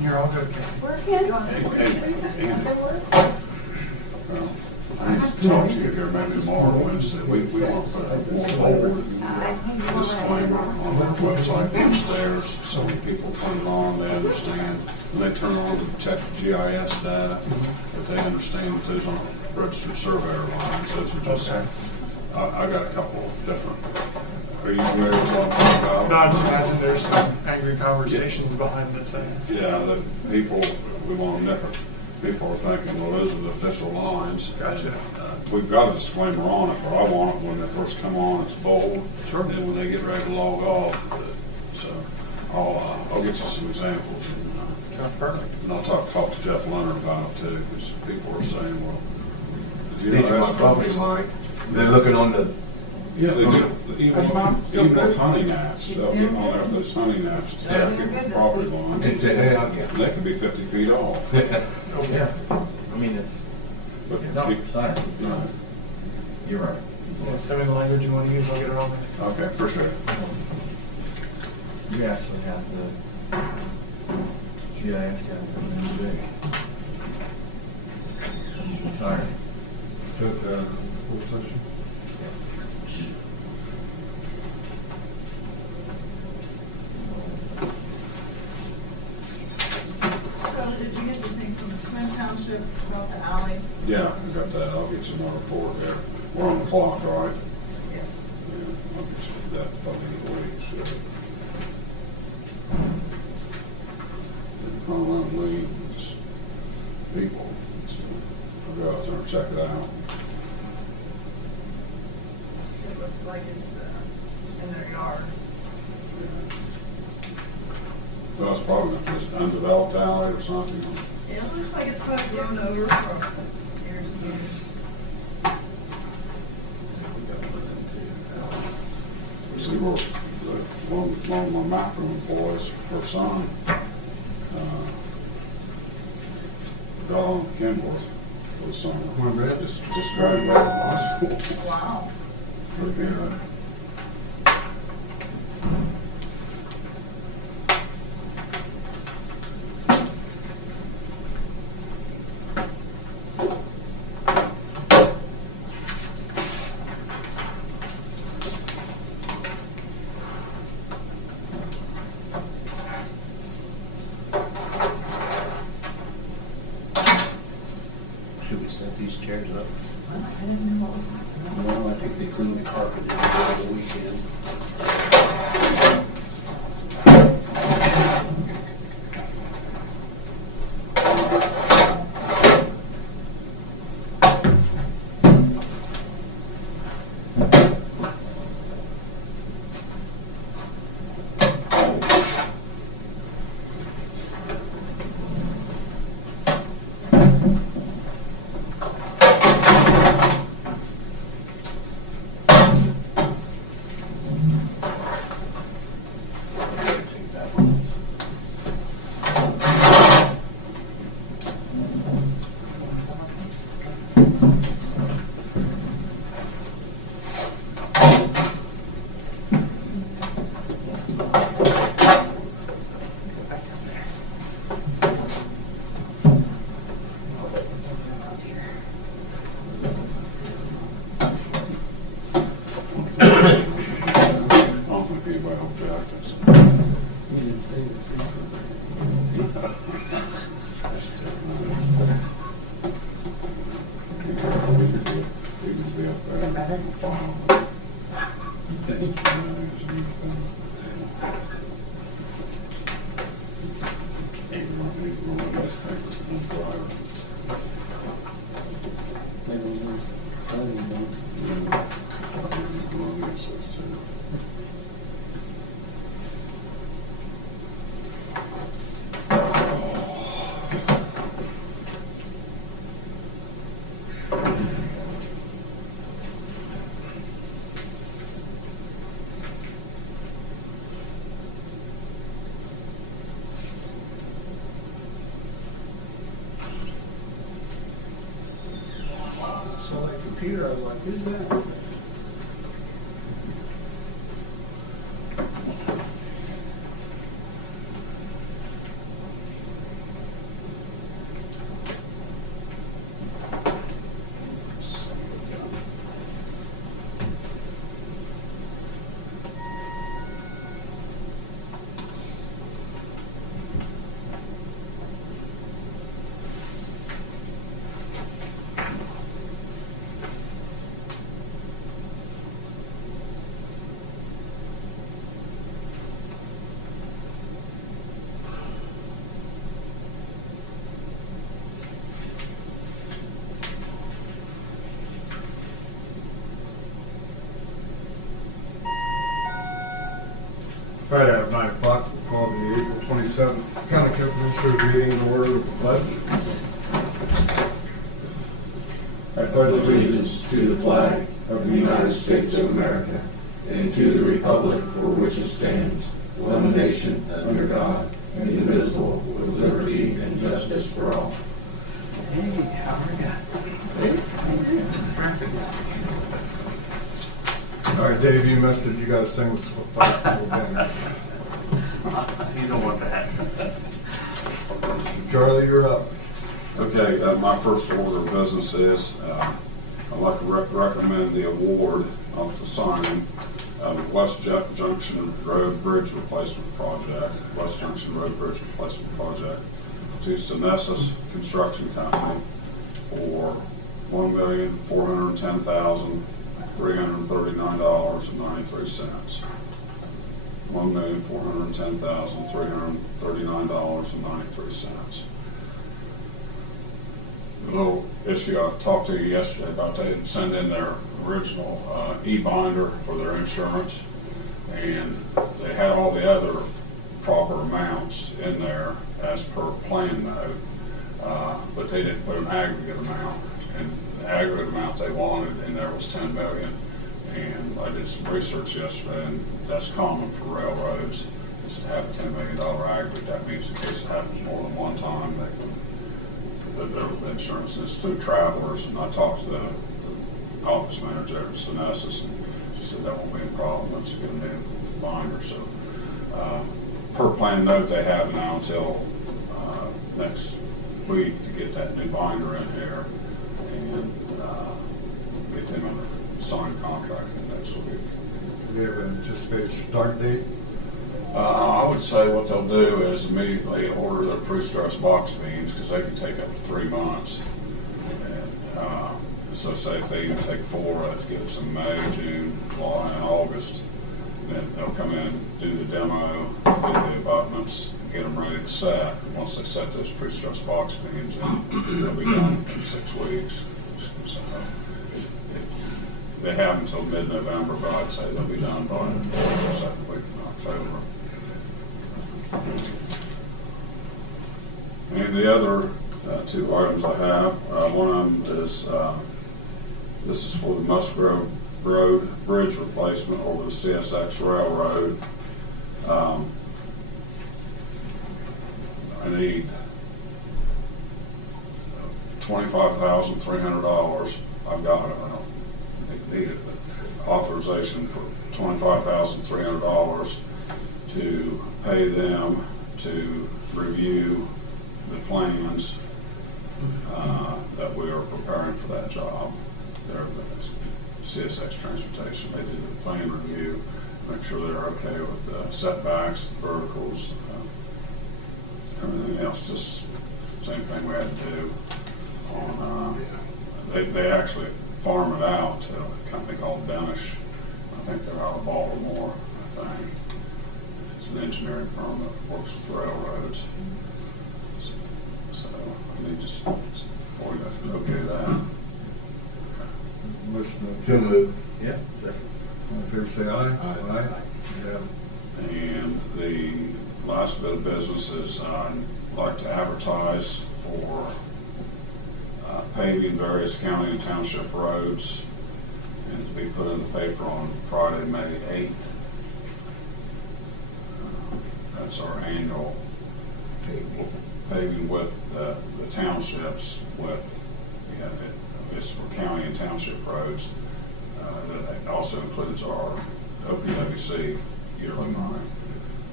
You're all good, Ken. Working. I need to talk to you here maybe tomorrow, Wednesday. We want to put this forward, disclaimer on our website upstairs, so when people put it on, they understand. When they turn on to check GIS data, if they understand that those aren't registered surveyor lines, those are just, I got a couple of different, are you familiar with what I'm talking about? No, I just imagine there's some angry conversations behind this thing. Yeah, that people, we want to nip it. People are thinking, well, those are the official lines. Gotcha. We've got a disclaimer on it, but I want it when they first come on, it's bold. Sure. And then when they get ready to log off, so I'll get you some examples. Sounds perfect. And I'll talk to Jeff Leonard about it too, because people are saying, well, did you Did know you that's want property property? line? They're looking on the, Yeah, they do. How's mom? Even with hunting apps, they'll get on there with those hunting apps to check the property lines. it's, yeah, And they can be 50 feet off. Yeah, I mean, it's But not people- precise, it's not, you're right. Yeah, send me the language you want to use, I'll get it on there. Okay, for sure. You actually have the GIS guy coming in today. He's retired. took, full session. So did you get the thing from the Twin Township about the alley? Yeah, I got that. I'll get you my report there. We're on the clock, right? Yes. Yeah, I'll get you that by the end of the week, so. Call out Lee, just people, so I'll go out there and check it out. It looks like it's in their yard. Yeah. Well, it's probably just undeveloped alley or something. Yeah, it looks like it's probably grown over from years and years. See, one of my map room boys, her son, Don Kenworth, was son. Where at? Just graduated from high school. Wow. Pretty good. Should we set these chairs up? I didn't know what was happening. Well, I think they cleaned the carpet over the weekend. Take that one. I don't think anybody objects. We can be up there. Is that better? computer, I was like, who's that? Friday at 9 o'clock, we'll call the April 27th County Commissioners meeting in order with the pledge. I pledge allegiance to the flag of the United States of America and to the republic for which it stands, one nation, under God, indivisible, with liberty and justice for all. Hey, how are you? All right, Dave, you missed it. You got to sing with us. You don't want that. Charlie, you're up. Okay, my first order of business is, I'd like to recommend the award of the signing of the West Junction Road Bridge Replacement Project, West Junction Road Bridge Replacement Project to Synesis Construction Company for $1,410,339.93. $1,410,339.93. The little issue I talked to you yesterday about, they had sent in their original e-binder for their insurance, and they had all the other proper amounts in there as per plan note, but they didn't put an aggregate amount, and the aggregate amount they wanted in there was 10 million. And I did some research yesterday, and that's common for railroads, is to have a $10 million aggregate. That means in case it happens more than one time, they can, the insurance, and it's two travelers, and I talked to the office manager at Synesis, and she said that won't be a problem once you get a new binder. So per plan note, they have now until next week to get that new binder in here and get them under signed contract in next week. Do we have an anticipated start date? I would say what they'll do is immediately order their pre-stress box beams, because they can take up to 3 months. And so say if they even take 4, let's give them some May, June, July, and August. Then they'll come in, do the demo, do the abutments, and get them ready to set. And once they set those pre-stress box beams, they'll be done in 6 weeks. So they have until mid-November, but I'd say they'll be done by the second week in October. And the other 2 items I have, one of them is, this is for the Musgrove Road Bridge replacement over the CSX Railroad. I need $25,300. I've got it, I don't need it, but authorization for $25,300 to pay them to review the plans that we are preparing for that job. They're CSX Transportation. They do the plan review, make sure they're okay with the setbacks, the verticals, everything else. Just same thing we had to do on. They actually farm it out to a company called Danish. I think they're out of Baltimore, I think. It's an engineering firm that works with railroads. So I need just for you to okay that. Motion To to move. Yeah, second. all in favor, say aye. Aye. Yeah. And the last bit of business is I'd like to advertise for paving various county and township roads, and to be put in the paper on Friday, May 8th. That's our annual paving with the townships with, we have it's for county and township roads. That also includes our OPWC yearly money.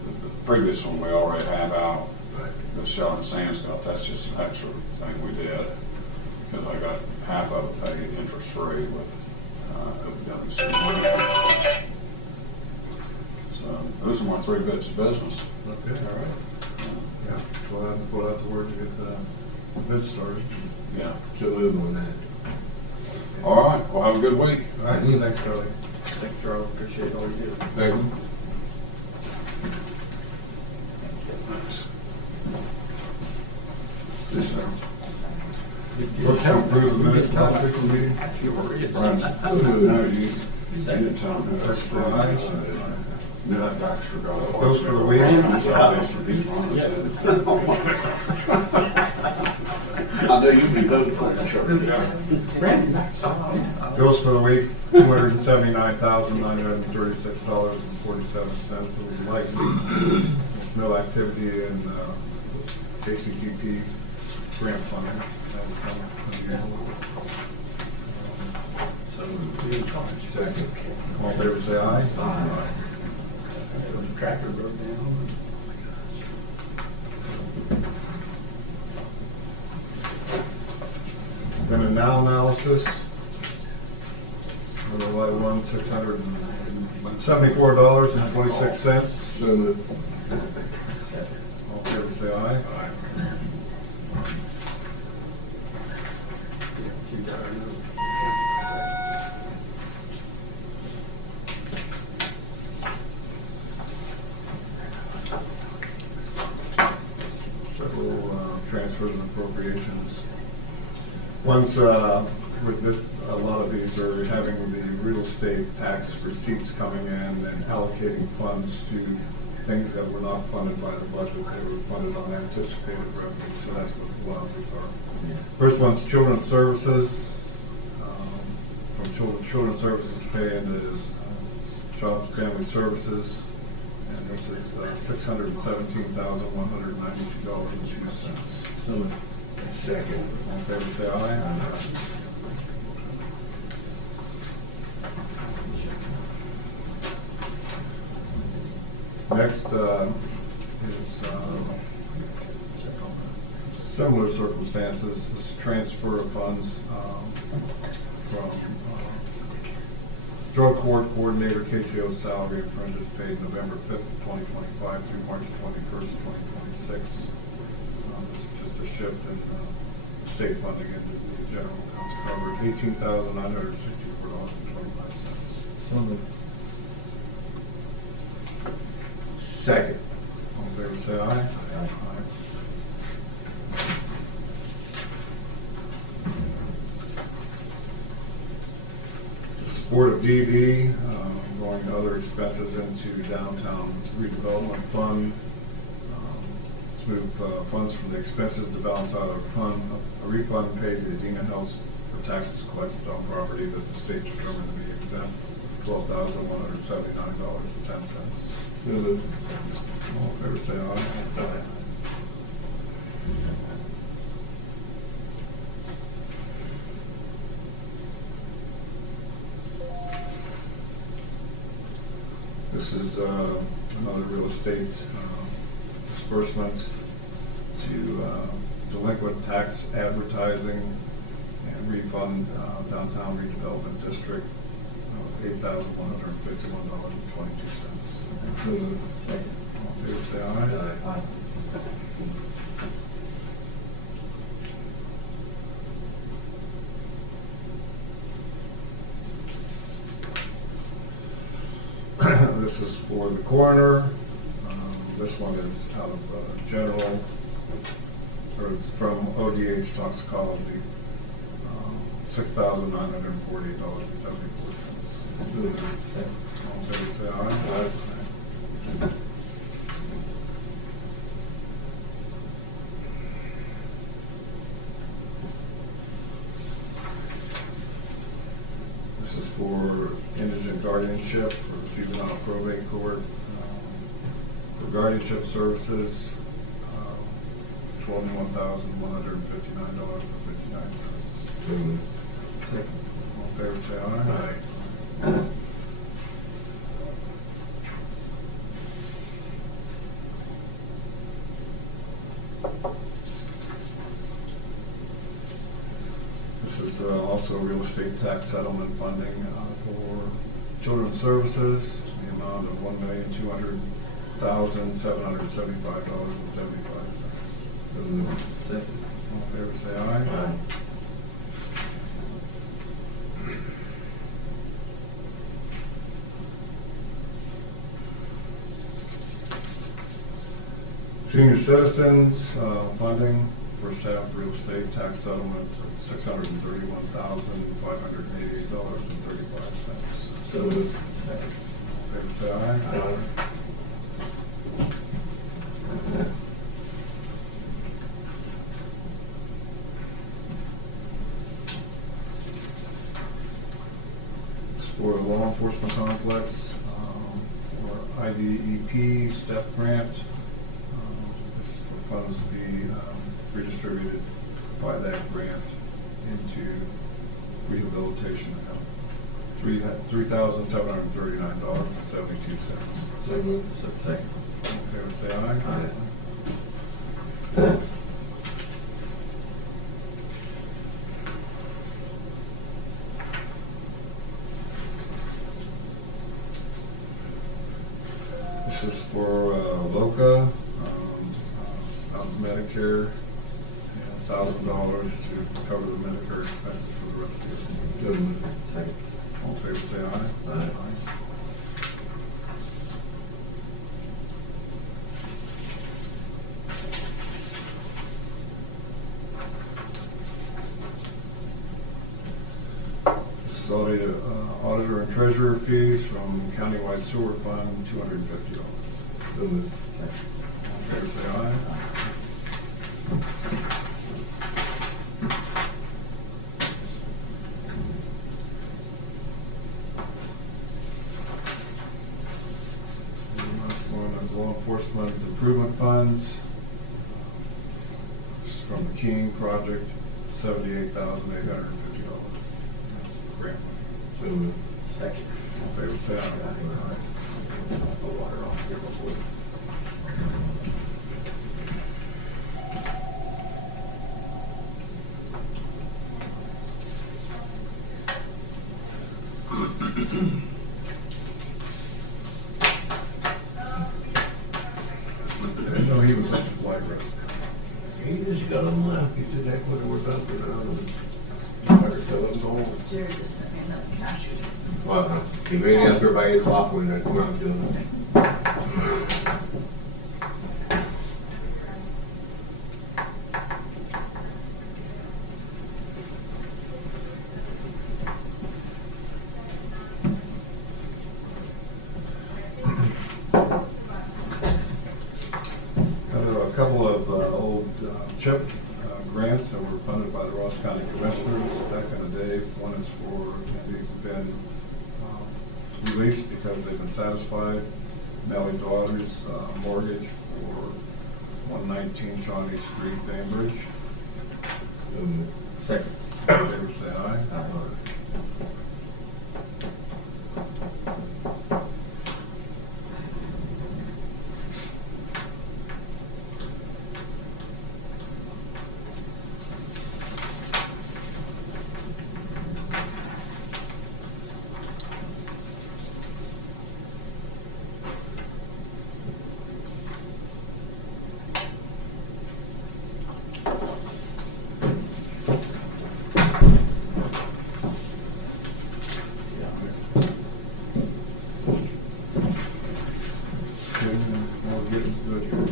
The previous one we already have out, the Sheldon Sands got, that's just an extra thing we did, because I got half of it paid interest-free with OPWC money. So those are my 3 bits of business. Okay, all right. Yeah, we'll have to work to get the bid started. Yeah. So move on that. All right, well, have a good week. All right, thanks, Charlie. Thanks, Charlie, appreciate all you do. Thank you. Thanks. This now. Motion to approve the minutes of the last week's meeting. No, you didn't tell me. That's for aye. No, I forgot. Those for the week? I know you'd be voting for it, Charlie. Bills for the week, $279,936.47. It was likely there's no activity in KCGP grant funding. That was kind of unusual. Second. All in favor, say aye. Aye. Tractor broke down. Then a now analysis for the light one, $674.26. So moved. All in favor, say aye. Several transfers and appropriations. One's, with this, a lot of these are having the real estate tax receipts coming in and allocating funds to things that were not funded by the budget. They were funded on anticipated revenue, so that's what a lot of these are. First one's Children's Services. From Children's Services pay into Jobs Family Services. And this is $617,192.02. Second. All in favor, say aye. Next is similar circumstances. This is transfer of funds from drug court coordinator KCO salary and fringes paid November 5th, 2025 through March 21st, 2026. This is just a shift in state funding into the general accounts covered, $18,964.25. So moved. Second. All in favor, say aye. Aye. Board of DD, going other expenses into downtown redevelopment fund. To move funds from the expenses to balance out a refund paid to Adena Health for taxes collected on property that the state determined to be exempt, $12,179.10. So moved. All in favor, say aye. This is another real estate disbursement to delinquent tax advertising and refund downtown redevelopment district $8,151.22. So moved. All in favor, say aye. Aye. This is for the coroner. This one is out of general, or it's from ODH toxicology, $6,948.74. All in favor, say aye. This is for indigent guardianship for juvenile probate court. For guardianship services, $21,159.59. So moved. This is also real estate tax settlement funding for children's services, the amount of $1,200,775.75. Second. All in favor, say aye. Aye. Senior citizens funding for staff real estate tax settlement of $631,588.35. So moved. Second. All in favor, say aye. Aye. For the law enforcement complex, for IDEP STEP grant. This is for funds to be redistributed by that grant into rehabilitation account. $3,739.72. So moved. Second. All in favor, say aye. Aye. This is for LOCA, out of Medicare, and $1,000 to cover the Medicare expenses for the rest of the year. So moved. Second. All in favor, say aye. Aye. This is auditor and treasurer fees from countywide sewer fund, $250. So moved. Second. All in favor, say aye. And last one is law enforcement improvement funds. This is from the King project, $78,850. Grant money. So moved. Second. All in favor, say aye. The water off here before. I didn't know he was on flight risk. He just got him left. He said, heck, what we're done for now. You better tell him go. Jared just sent me another cash sheet. Well, he made it up there by 8 o'clock when I come out doing it. Got a couple of old CHIP grants that were funded by the Ross County Commissioners back in the day. One is for, and these have been released because they've been satisfied. Melly Daughters mortgage for 119 Shawnee Street, Bainbridge. Second. All in favor, say aye. Aye. Okay, we'll get good here.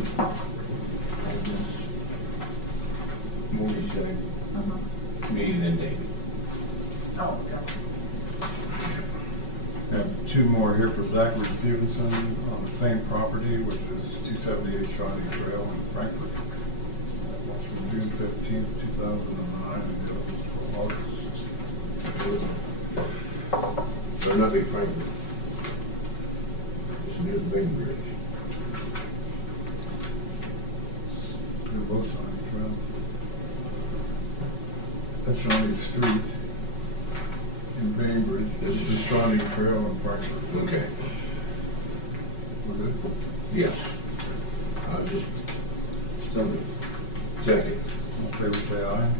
Moody said, Uh-huh. me and then David. Oh, yeah. Have two more here for Zachary Stevenson on the same property, which is 278 Shawnee Trail in Frankfurt. That was from June 15th, 2009, and it was for August. They're not big Franklin. It's near the Big Bridge. They're both Shawnee Trail. That's Shawnee Street in Bainbridge. This is Shawnee Trail in Frankfurt. Okay. We're good? Yes. I was just So moved. second. All in favor, say aye.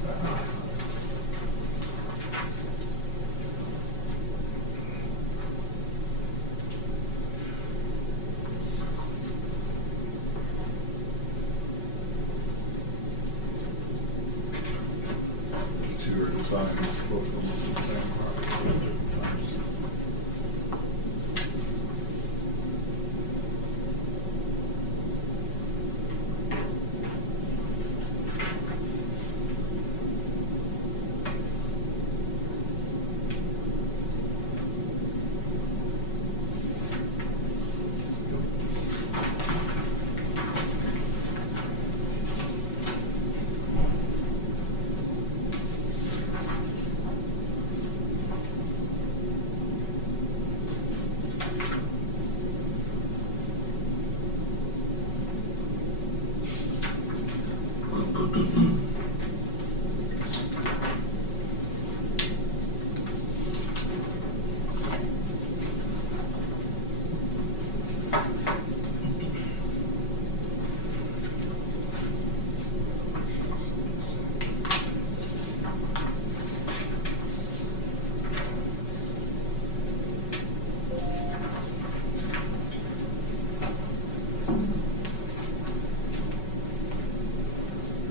we were deciding both of them were the same project at different times.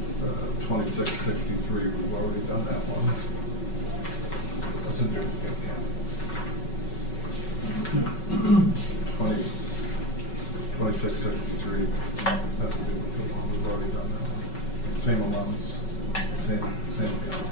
It's 2663, we've already done that one. That's a duplicate count. 2663, that's a duplicate one, we've already done that one. Same amounts, same account.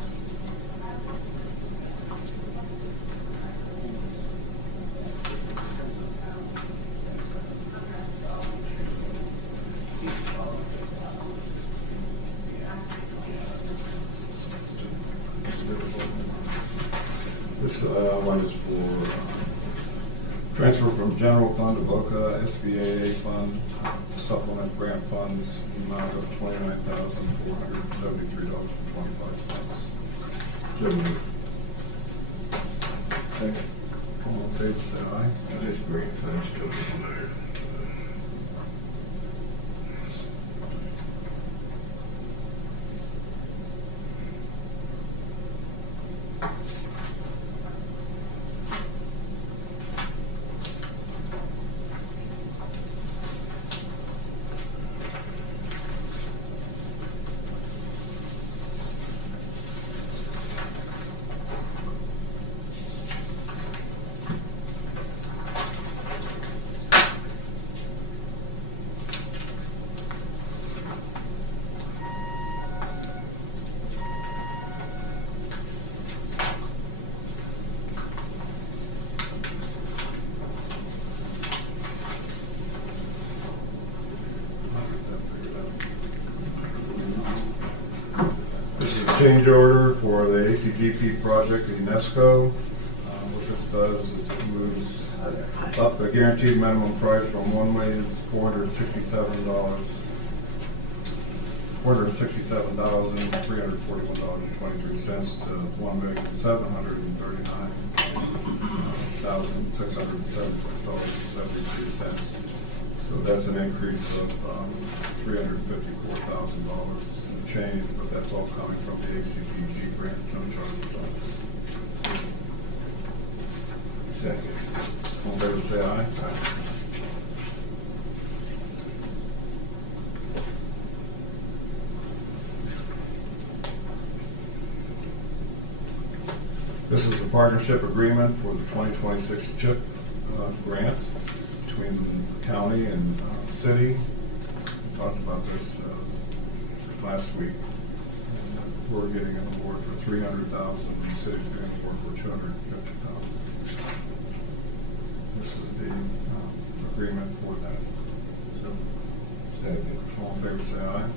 This one is for transfer from general fund to Boca SBAA fund, supplement grant funds, amount of $29,473.25. So moved. Second. All in favor, say aye. This green funds coming in there. This is a change order for the ACGP project at UNESCO. What this does is it moves up the guaranteed minimum price from $1,467,341.23 to $1,739,676.73. So that's an increase of $354,000 change, but that's all coming from the ACPG grant, no charges on this. Second. All in favor, say aye. This is the partnership agreement for the 2026 CHIP grant between the county and city. We talked about this last week. We're getting an award for $300,000, the city's getting an award for $250,000. This is the agreement for that. So, Second. all in favor, say aye.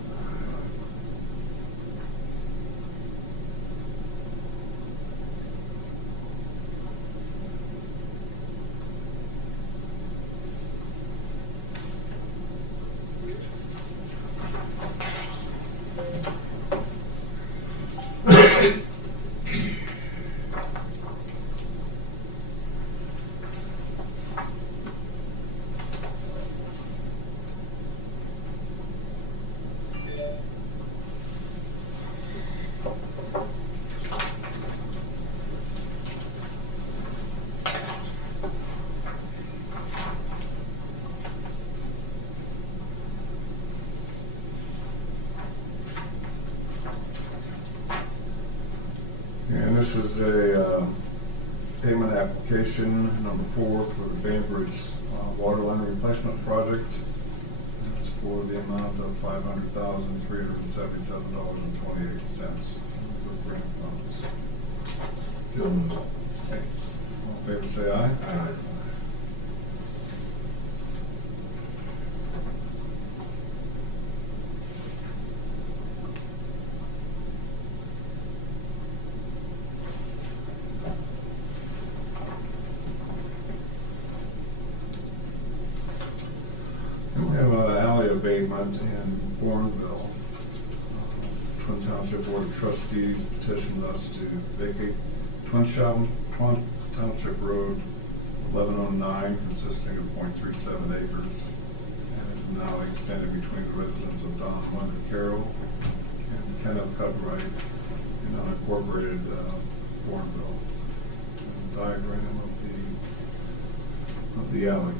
And this is a payment application number 4 for the Bainbridge water line replacement project. It's for the amount of $500,377.28 with grant funds. So moved. All in favor, say aye. Aye. We have an alley abatement in Bourneville. Twin Township Board of Trustees petitioned us to vacate Twin Township Road 1109, consisting of 0.37 acres, and is now extended between the residents of Don and Wanda Carroll and Kenneth Cutright in unincorporated Bourneville. Diagram of the alley.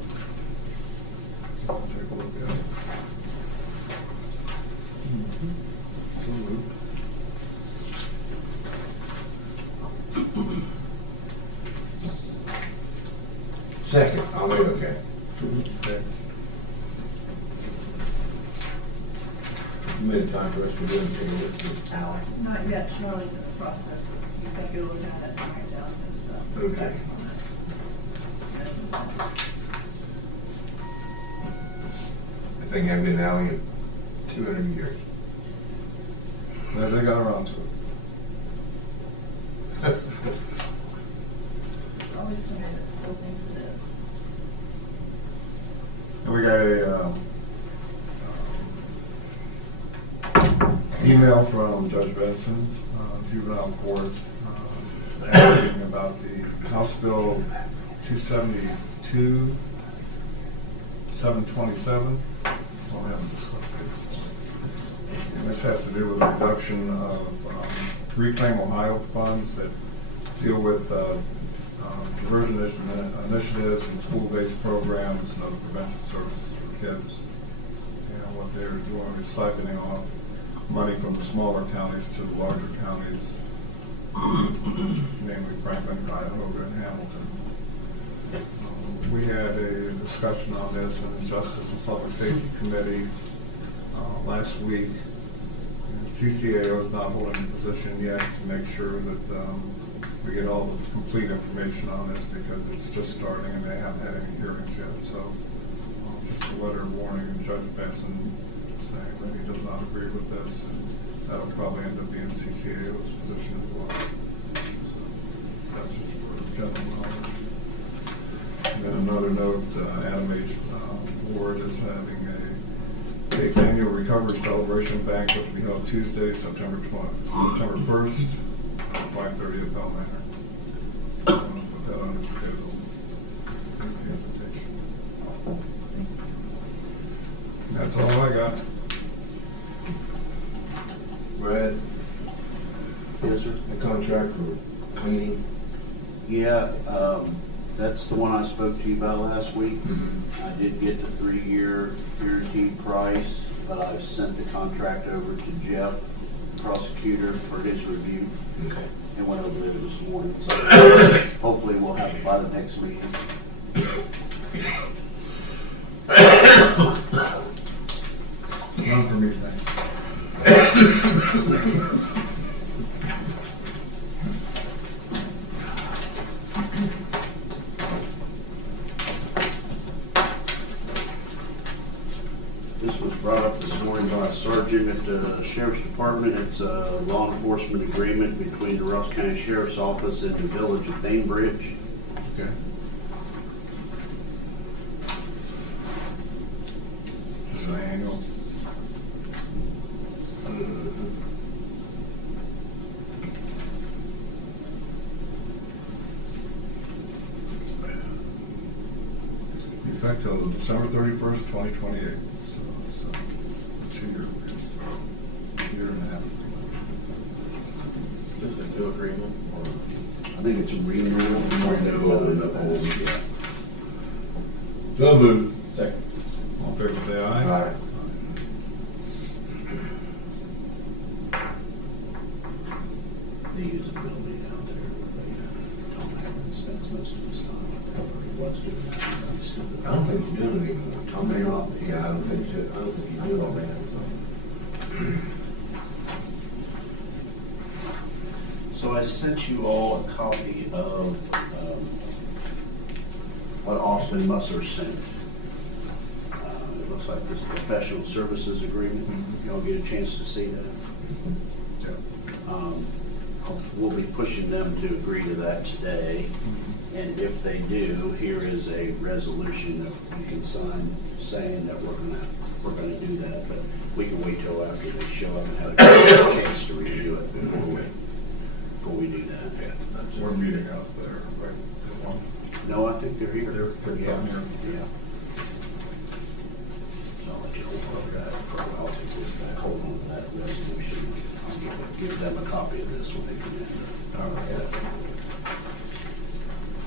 Take a look at it. So moved. Second, I'll make okay. Okay. You made time for us to go and take a look at this alley. Not yet, Charlie's in the process. You think you're looking at it and write down his Okay. specs on it. I think I've been alley in 200 years. They got around to it. Always somebody that still thinks it is. And we got a email from Judge Benson, juvenile court, asking about the House Bill 272, 727. Well, I haven't discussed it. And this has to do with the reduction of Reclaim Ohio funds that deal with diversion initiatives and school-based programs and other prevention services for kids. And what they're doing is siphoning off money from the smaller counties to the larger counties, namely Franklin, Cuyahoga, and Hamilton. We had a discussion on this in the Justice and Public Safety Committee last week. CCAO is not holding a position yet to make sure that we get all the complete information on this because it's just starting and they haven't had any hearings yet. So just a letter of warning, and Judge Benson saying that he does not agree with this, and that'll probably end up being CCAO's position as well. So that's just for general knowledge. And then another note, Adam H. Ward is having a annual recovery celebration banquet to be held Tuesday, September 1st, at 5:30 at Bell Manor. Put that on the schedule. Here's the invitation. That's all I got. Brad, Yes, sir. the contract for cleaning. Yeah, that's the one I spoke to you about last week. I did get the 3-year guaranteed price, but I've sent the contract over to Jeff, prosecutor, for his review. Okay. It went over there this morning, so hopefully we'll have it by the next meeting. None for me, thanks. This was brought up this morning by a sergeant at the Sheriff's Department. It's a law enforcement agreement between the Ross County Sheriff's Office and the Village of Bainbridge. Okay. This is an annual. Effect till December 31st, 2028. So it's a 2 year and a half. Is this a new agreement or? I think it's a renewal. So moved. Second. All in favor, say aye. Aye. They use a building down there, but Tom Hammond spends most of his time. He was doing that. He's still doing I don't think he's doing it anymore. Tom Mayer, yeah, I don't think he's doing it. So I sent you all a copy of what Austin Musser sent. It looks like this professional services agreement. Y'all get a chance to see that? We'll be pushing them to agree to that today. And if they do, here is a resolution that you can sign saying that we're gonna do that. But we can wait till after they show up and have a chance to review it before we do that. We're meeting out there, right? The one. No, I think they're here. They're Yeah, down here. yeah. So I'll let you hold on to that for a while, take this back, hold on to that resolution. I'll give them a copy of this when they come in.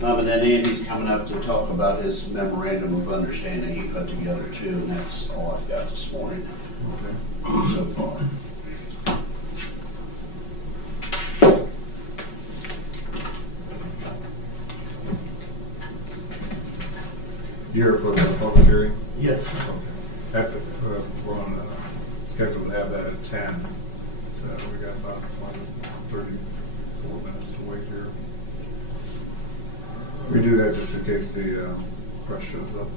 And then Andy's coming up to talk about his memorandum of understanding he put together too, and that's all I've got this morning so far. Here for the public hearing? Yes. Okay. At the, we're on schedule to have that at 10. So we got about 34 minutes to wait here. We do that just in case the press shows up.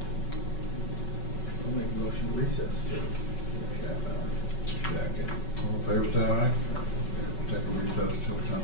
I'll make a motion to recess. Second. All in favor, say aye. We'll take a recess till 10.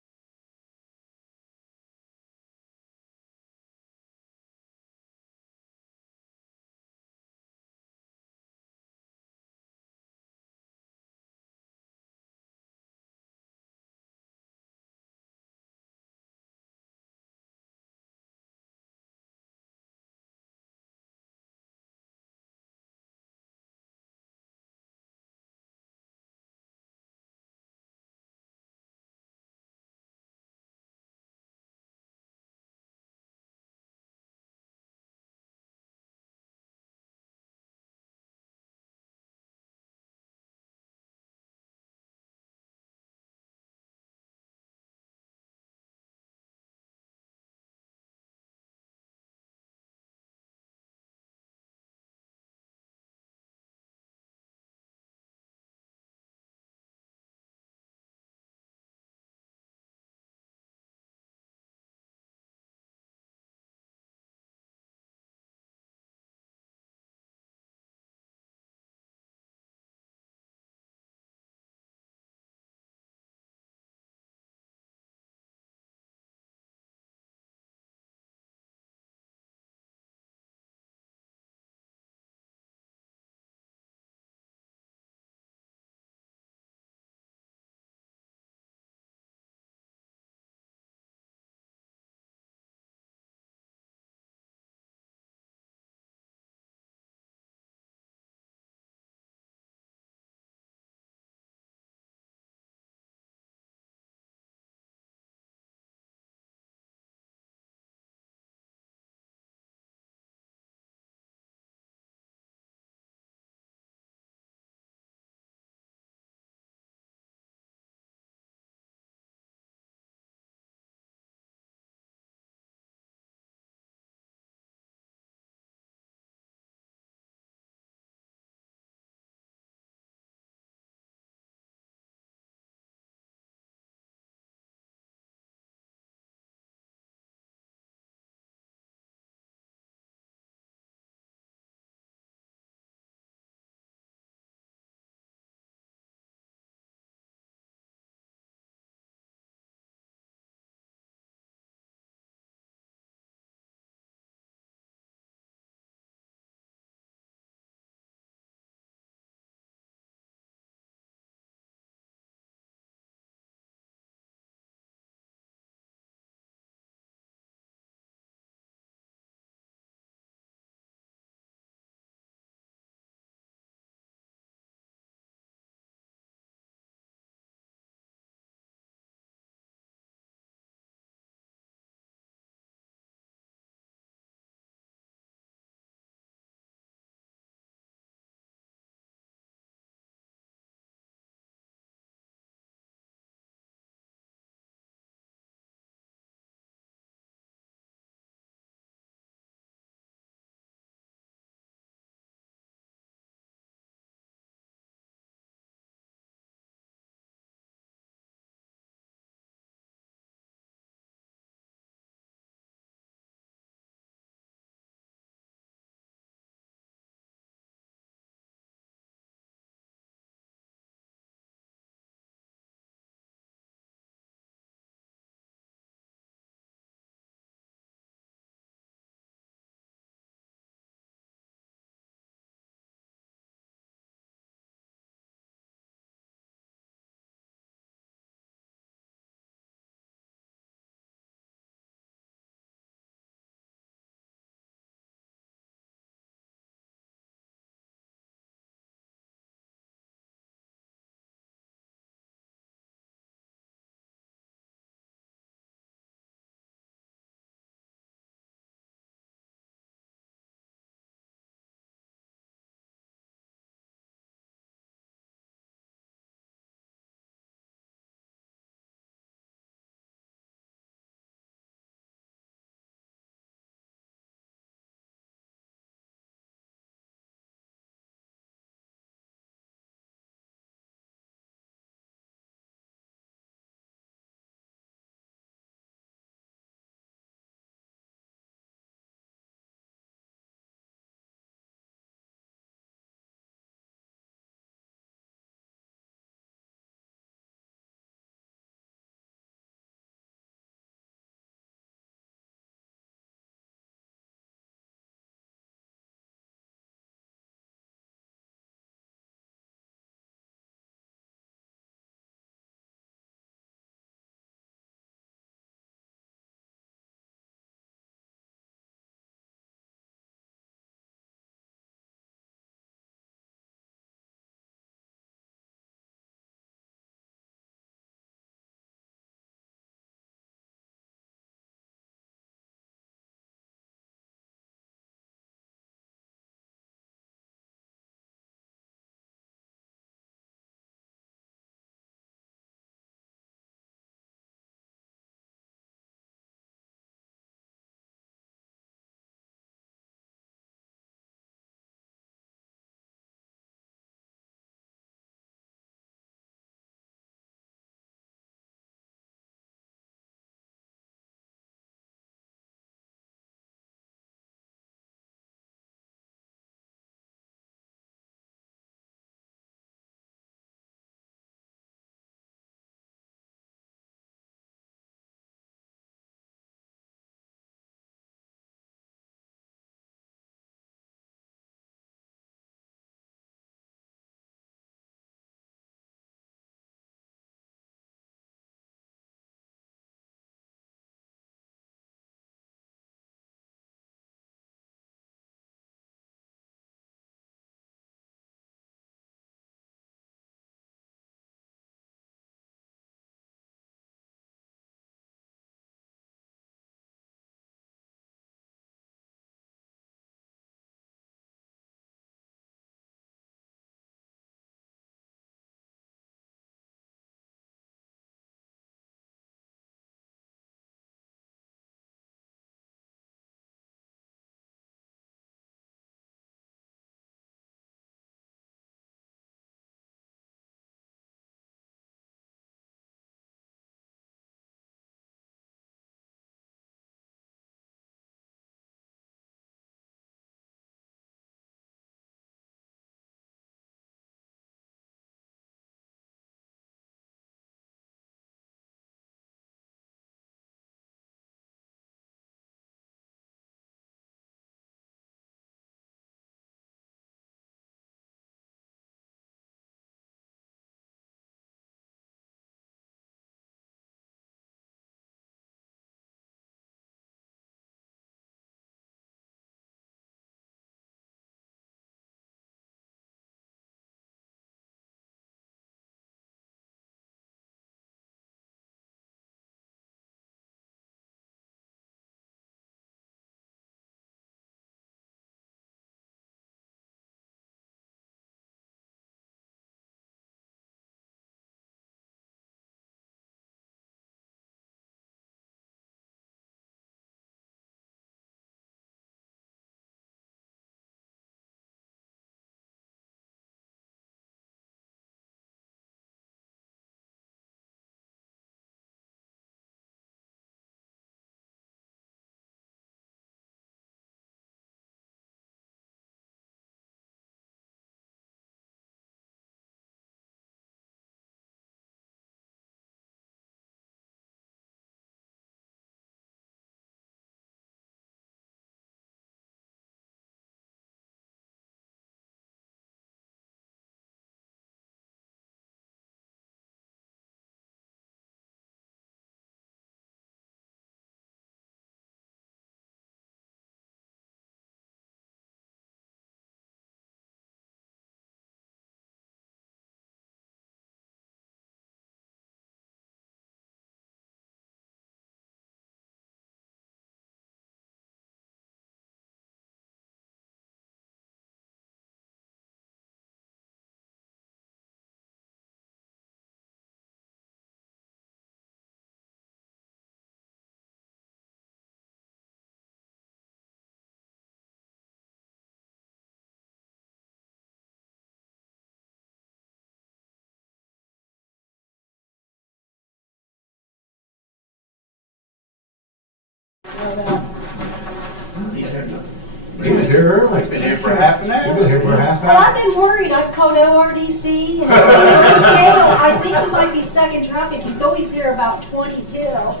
He was here early. Been here for half an He hour. was here for a half Well, hour. I've been worried. I've called ORDC and I think he might be stuck in traffic. He's always here about 20 till.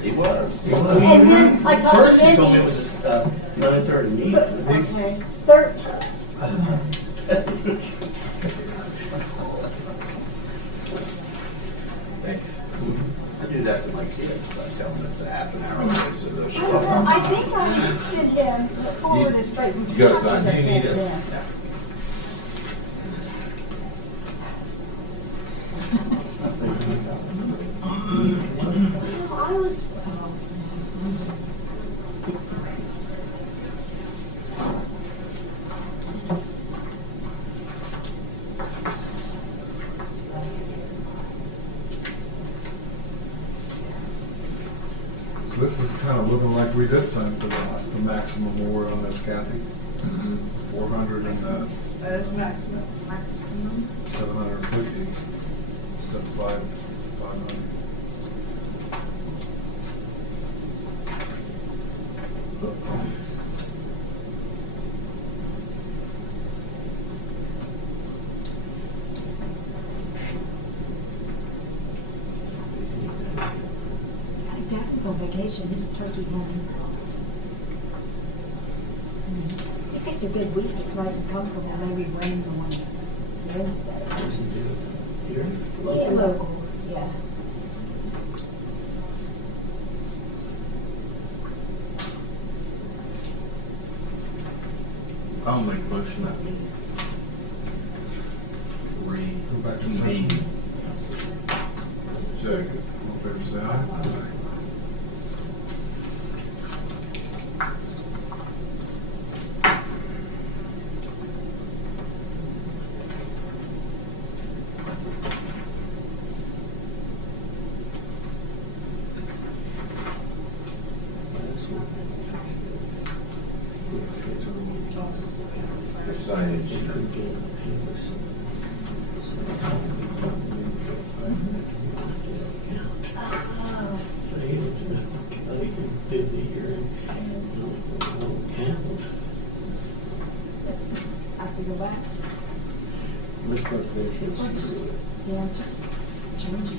He was. And then I called First, him you told me it in. was a 9:30 meeting. Okay. Third. Thanks. I do that to my kids. I tell them it's a half an hour late, so they'll show Well, up. I think I sent him forward and straight. You got a sign. I You need sent it. him. I was. This is kind of looking like we did sign for the maximum award on this, Kathy. 400 and That's maximum. 750. Instead of 500. Daphne's on vacation. He's turkey hunting. They picked a good week. It's nice and comfortable. Maybe rain on Wednesday. Here? Yeah, local. Yeah. I'll make a motion that we Go back to reconvene. session. Second. All in favor, say aye. Aye. The signage. Oh. I have to go back. Yeah, just change it.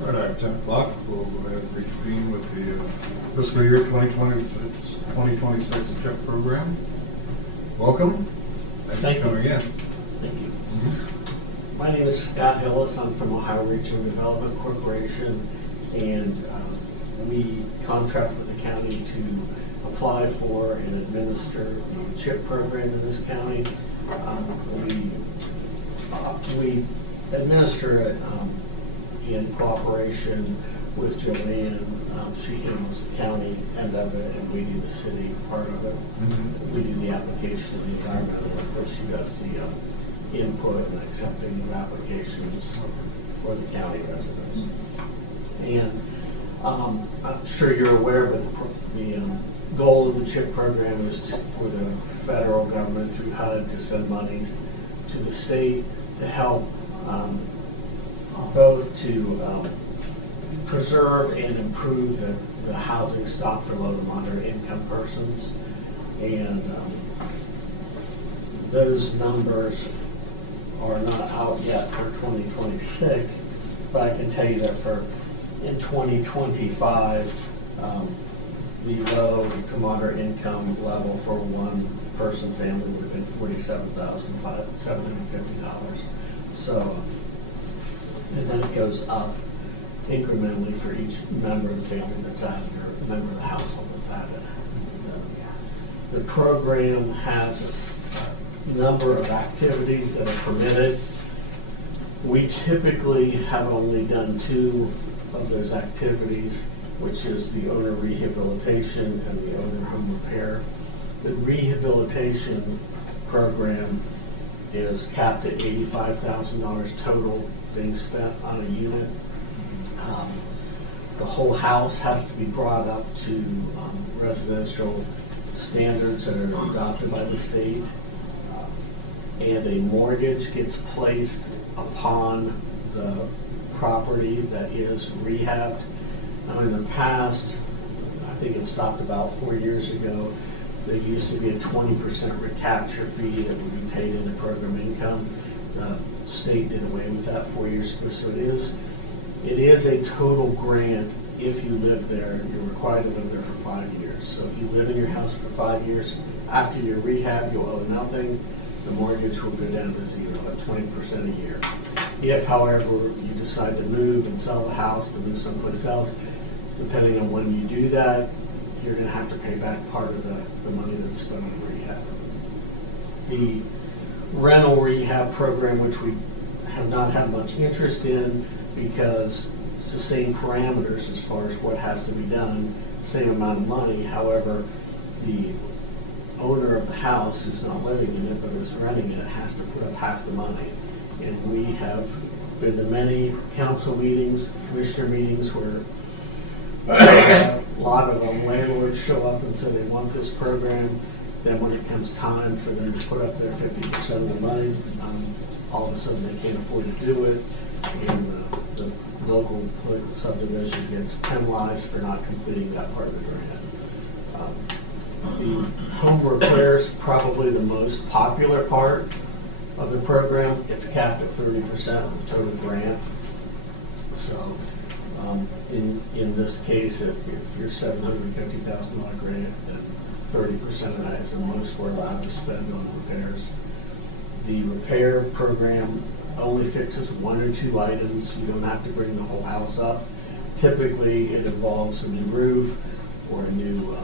All right, at 10 o'clock, we'll go ahead and reconvene with the fiscal year 2026 CHIP program. Welcome. Thank you. for coming in. Thank you. My name is Scott Hillis. I'm from Ohio Regional Development Corporation, and we contract with the county to apply for and administer the CHIP program in this county. We administer it in cooperation with Joanne. She handles the county end of it, and we do the city part of it. We do the application and the environmental work, but she does the input and accepting of applications for the county residents. And I'm sure you're aware, but the goal of the CHIP program is for the federal government through HUD to send monies to the state to help both to preserve and improve the housing stock for low to moderate income persons. And those numbers are not out yet for 2026, but I can tell you that in 2025, the low to moderate income level for one person family would have been $47,750. So, and then it goes up incrementally for each member of the family that's added or member of the household what's added. The program has a number of activities that are permitted. We typically have only done 2 of those activities, which is the owner rehabilitation and the owner home repair. The rehabilitation program is capped at $85,000 total being spent on a unit. The whole house has to be brought up to residential standards that are adopted by the state. And a mortgage gets placed upon the property that is rehabbed. Now, in the past, I think it stopped about 4 years ago, there used to be a 20% recapture fee that would be paid into program income. The state did away with that 4 years ago, so it is a total grant. If you live there, you're required to live there for 5 years. So if you live in your house for 5 years, after your rehab, you'll owe nothing. The mortgage will go down to 0 at 20% a year. If, however, you decide to move and sell the house to move someplace else, depending on when you do that, you're going to have to pay back part of the money that's spent on rehab. The rental rehab program, which we have not had much interest in because it's the same parameters as far as what has to be done, same amount of money. However, the owner of the house who's not living in it but is renting it has to put up half the money. And we have been to many council meetings, commissioner meetings where a lot of them landlords show up and say they want this program. Then when it comes time for them to put up their 50% of the money, all of a sudden they can't afford to do it. And the local political subdivision gets penalized for not completing that part of the grant. The home repair is probably the most popular part of the program. It's capped at 30% of the total grant. So in this case, if you're $750,000 grant, then 30% of that is the most we're allowed to spend on repairs. The repair program only fixes 1 or 2 items. You don't have to bring the whole house up. Typically, it involves a new roof or a new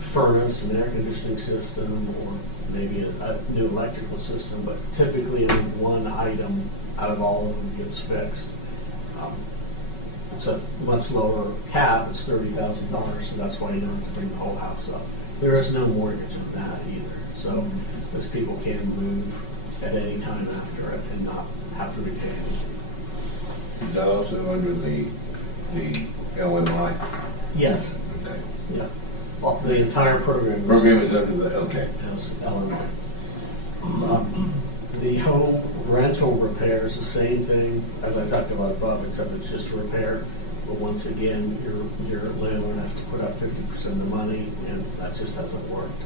furnace, an air conditioning system, or maybe a new electrical system, but typically only 1 item out of all of them gets fixed. It's a much lower cap, it's $30,000, so that's why you don't have to bring the whole house up. There is no mortgage on that either, so those people can move at any time after it and not have to repay anything. Is that also under the LNI? Yes. Okay. Yeah. Well, the entire program Program is under the, okay. is Illinois. The home rental repair is the same thing as I talked about above, except it's just a repair. But once again, your landlord has to put up 50% of the money, and that just hasn't worked.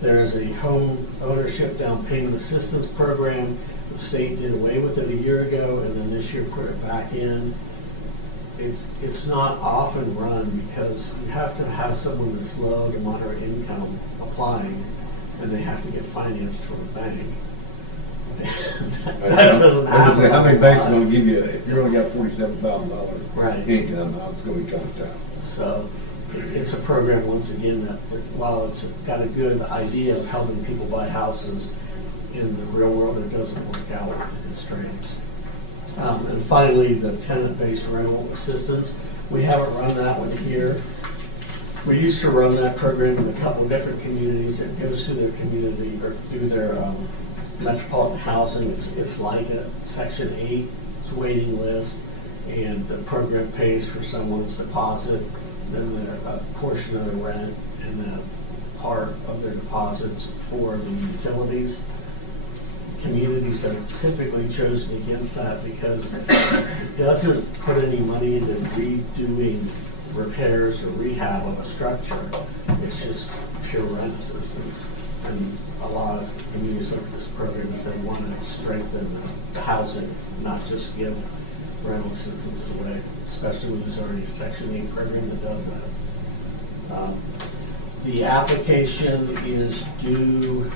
There is a home ownership down payment assistance program. The state did away with it a year ago, and then this year put it back in. It's not often run because you have to have someone that's low to moderate income applying, and they have to get financed from a bank. That doesn't happen. How many banks are going to give you, if you only got $47,000 Right. income, it's going to be kind of tough. So it's a program, once again, that while it's got a good idea of helping people buy houses, in the real world it doesn't work out with the constraints. And finally, the tenant-based rental assistance. We haven't run that one here. We used to run that program in a couple different communities. It goes to their community or through their metropolitan housing. It's like a Section 8, it's a waiting list, and the program pays for someone's deposit, then a portion of the rent, and then part of their deposits for the utilities. Communities have typically chosen against that because it doesn't put any money into redoing repairs or rehab of a structure. It's just pure rent assistance. And a lot of communities look at this program as they want to strengthen the housing, not just give rental assistance away, especially when there's already a Section 8 program that does that. The application is due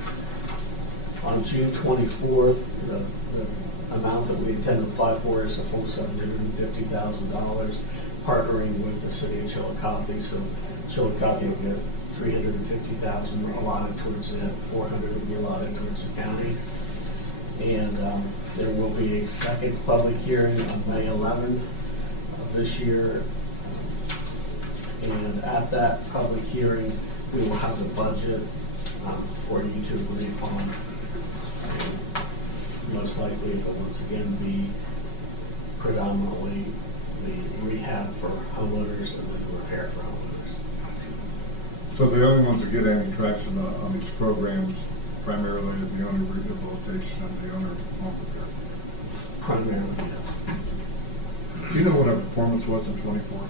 on June 24th. The amount that we intend to apply for is a full $750,000. partnering with the city of Chillicothe, so Chillicothe will get $350,000 allotted towards it, $400 will be allotted towards the county. And there will be a second public hearing on May 11th of this year. And at that public hearing, we will have the budget for you to agree upon. Most likely, it will once again be predominantly the rehab for homeowners and the repair for homeowners. So the only ones that get any traction on these programs primarily are the owner rehabilitation and the owner home repair. Primarily, yes. Do you know what our performance was in '24?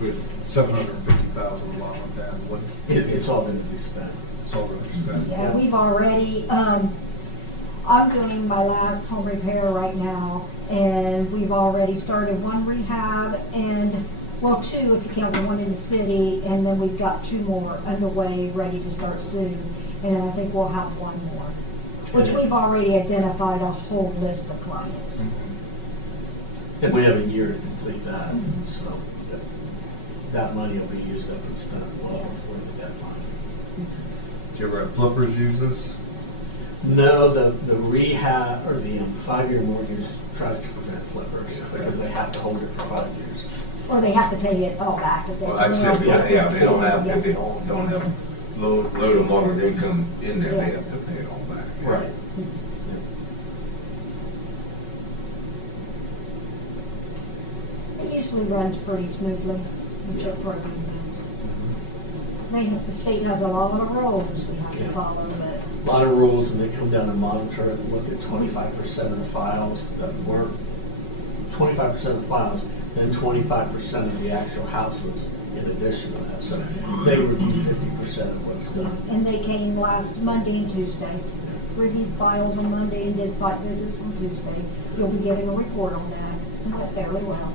With $750,000 along with that, what It's all going to be spent. it's already spent? Yeah, we've already, I'm doing my last home repair right now, and we've already started one rehab and, well, two if you count the one in the city, and then we've got two more underway, ready to start soon. And I think we'll have one more, which we've already identified a whole list of clients. And we have a year to complete that, so that money will be used up and spent well before the deadline. Do you ever have flippers use this? No, the rehab, or the 5-year mortgage tries to prevent flippers, because they have to hold it for 5 years. Or they have to pay it all back if they. Well, I said, yeah, they don't have, if they don't have low to moderate income in there, they have to pay it all back. Right. It usually runs pretty smoothly, which our program does. The state has a lot of rules we have to follow, but. A lot of rules, and they come down and monitor it and look at 25% of the files that were, 25% of the files, then 25% of the actual houses in addition to that. So they review 50% of what's done. And they came last Monday and Tuesday, reviewed files on Monday and did site visits on Tuesday. You'll be getting a report on that, and went fairly well.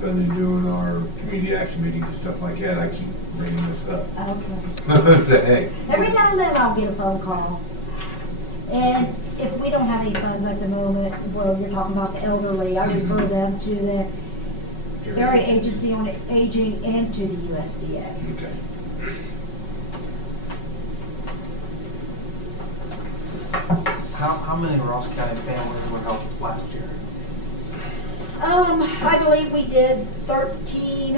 So then doing our community action meetings and stuff like that, I keep bringing this up. Okay. What the heck? Every now and then I'll get a phone call. And if we don't have any funds at the moment, well, you're talking about the elderly, I refer them to the Area Agency on Aging and to the USDA. Okay. How many Ross County families were helped last year? I believe we did 13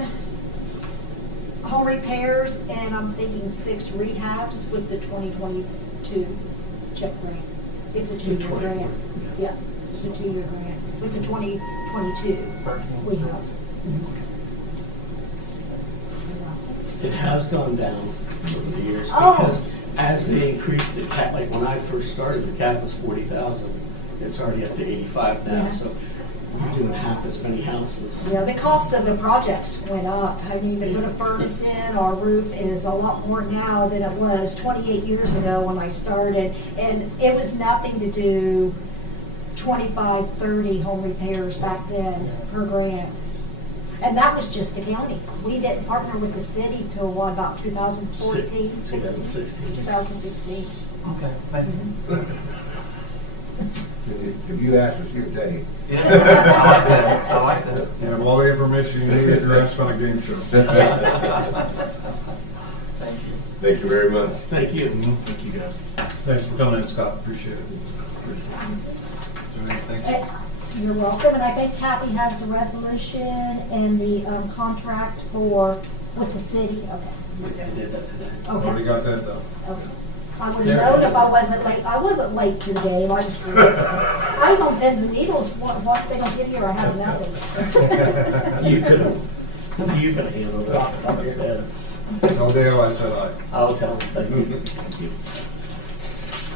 home repairs, and I'm thinking 6 rehabs with the 2022 CHIP grant. It's a 2-year grant. Yeah, it's a 2-year grant. It's a 2022. 13 We six. have. It has gone down over the years Oh. because as they increase the cap, like when I first started, the cap was 40,000. It's already up to 85 now, Yeah. so we're doing half as many houses. Yeah, the cost of the projects went up. I mean, to put a furnace in, our roof is a lot more now than it was 28 years ago when I started. And it was nothing to do 25, 30 home repairs back then per grant. And that was just the county. We didn't partner with the city till what, about 2014, 16? 2016. Okay, thank you. If you ask us, he'll tell you. Yeah, I like that. I like that. You have all the information you need if you're asked on a game show. Thank you. Thank you very much. Thank you. Thank you, guys. Thanks for coming in, Scott, appreciate it. Eh, You're welcome, and I think Kathy has the resolution and the contract with the city. Okay. I did that today. Already Okay. got that done. Okay. I would have known if I wasn't late. I wasn't late to the game. I was on pins and needles. What they gonna give you? I have nothing. You could have handled it off the top of your head. All day I said aye. I'll tell them. Thank you. Thank you.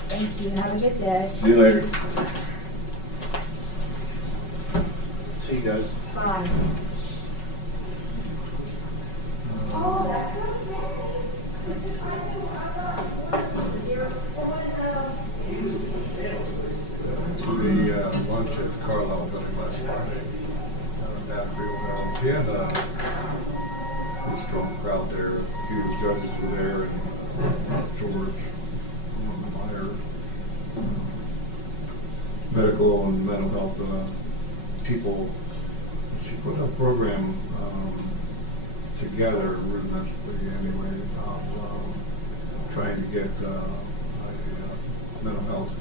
Thank you. Have a good day. See you later. See you guys. Bye. Oh, that's To the lunch at Carlisle building last Friday. Battlefield, he had a pretty strong crowd there. A few of the judges were there, and George Meyer, medical and mental health people she put a program, together, rudimentally anyway, of, trying to get, a mental health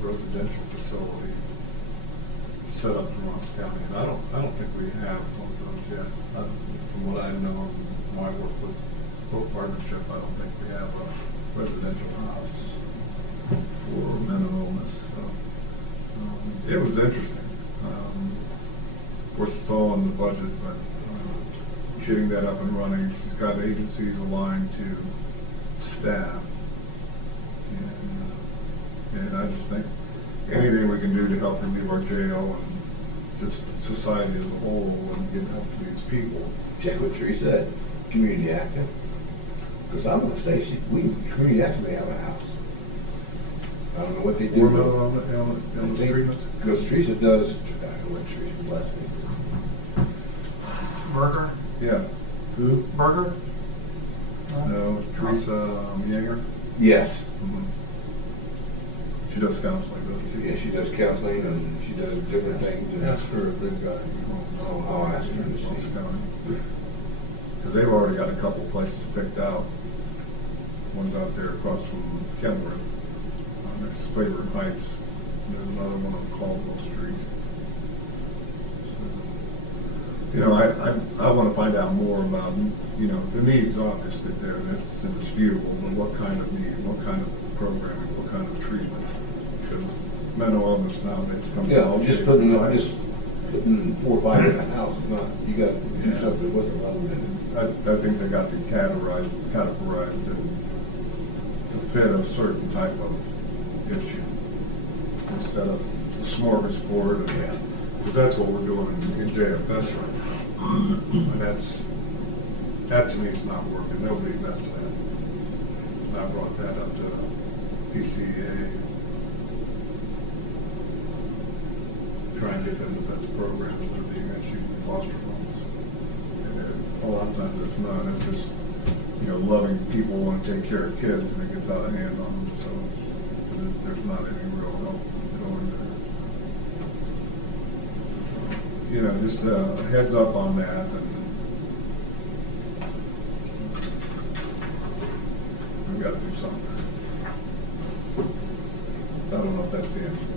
residential facility set up in Ross County, and I don't think we have one of those yet. From what I know, my work with Hope Partnership, I don't think we have a residential house for mental illness. So, it was interesting. Of course, it's all in the budget, but getting that up and running, she's got agencies aligned to staff, and I just think anything we can do to help relieve our jail and just society as a whole and get help to these people. Check with Teresa at Community Active. Because I'm gonna say, Community Active may have a house. I don't know what they do. We're not on the treatment. Because Teresa does, I don't know what Teresa's last name Burger? Yeah. Who? Burger? No, Teresa Yeager. Yes. Mhm. She does counseling, doesn't she? Yeah, she does counseling and she does different things. And Ask her if they've got. I'll ask her to see. Because they've already got a couple places picked out. One's out there across from Kenworth, next to Claiborne Heights. There's another one on Caldwell Street. You know, I want to find out more about, you know, the needs obviously there, that's indisputable, but what kind of need, what kind of programming, what kind of treatment? Because mental illness nowadays comes in all Yeah, just shapes putting, and sizes. just putting 4 or 5 in a house is not, you gotta do something with it other than. I think they got to categorize to fit a certain type of issue instead of the smorgasbord. Because that's what we're doing in JFS right now. And that to me is not working. Nobody vets that. And I brought that up to PCA. Try and get them to vet the program that are being issued in foster homes. And a lot of times it's not. It's just, you know, loving people want to take care of kids and it gets out of hand on them. So there's not any real help going there. You know, just a heads up on that. And we've got to do something. I don't know if that's the answer.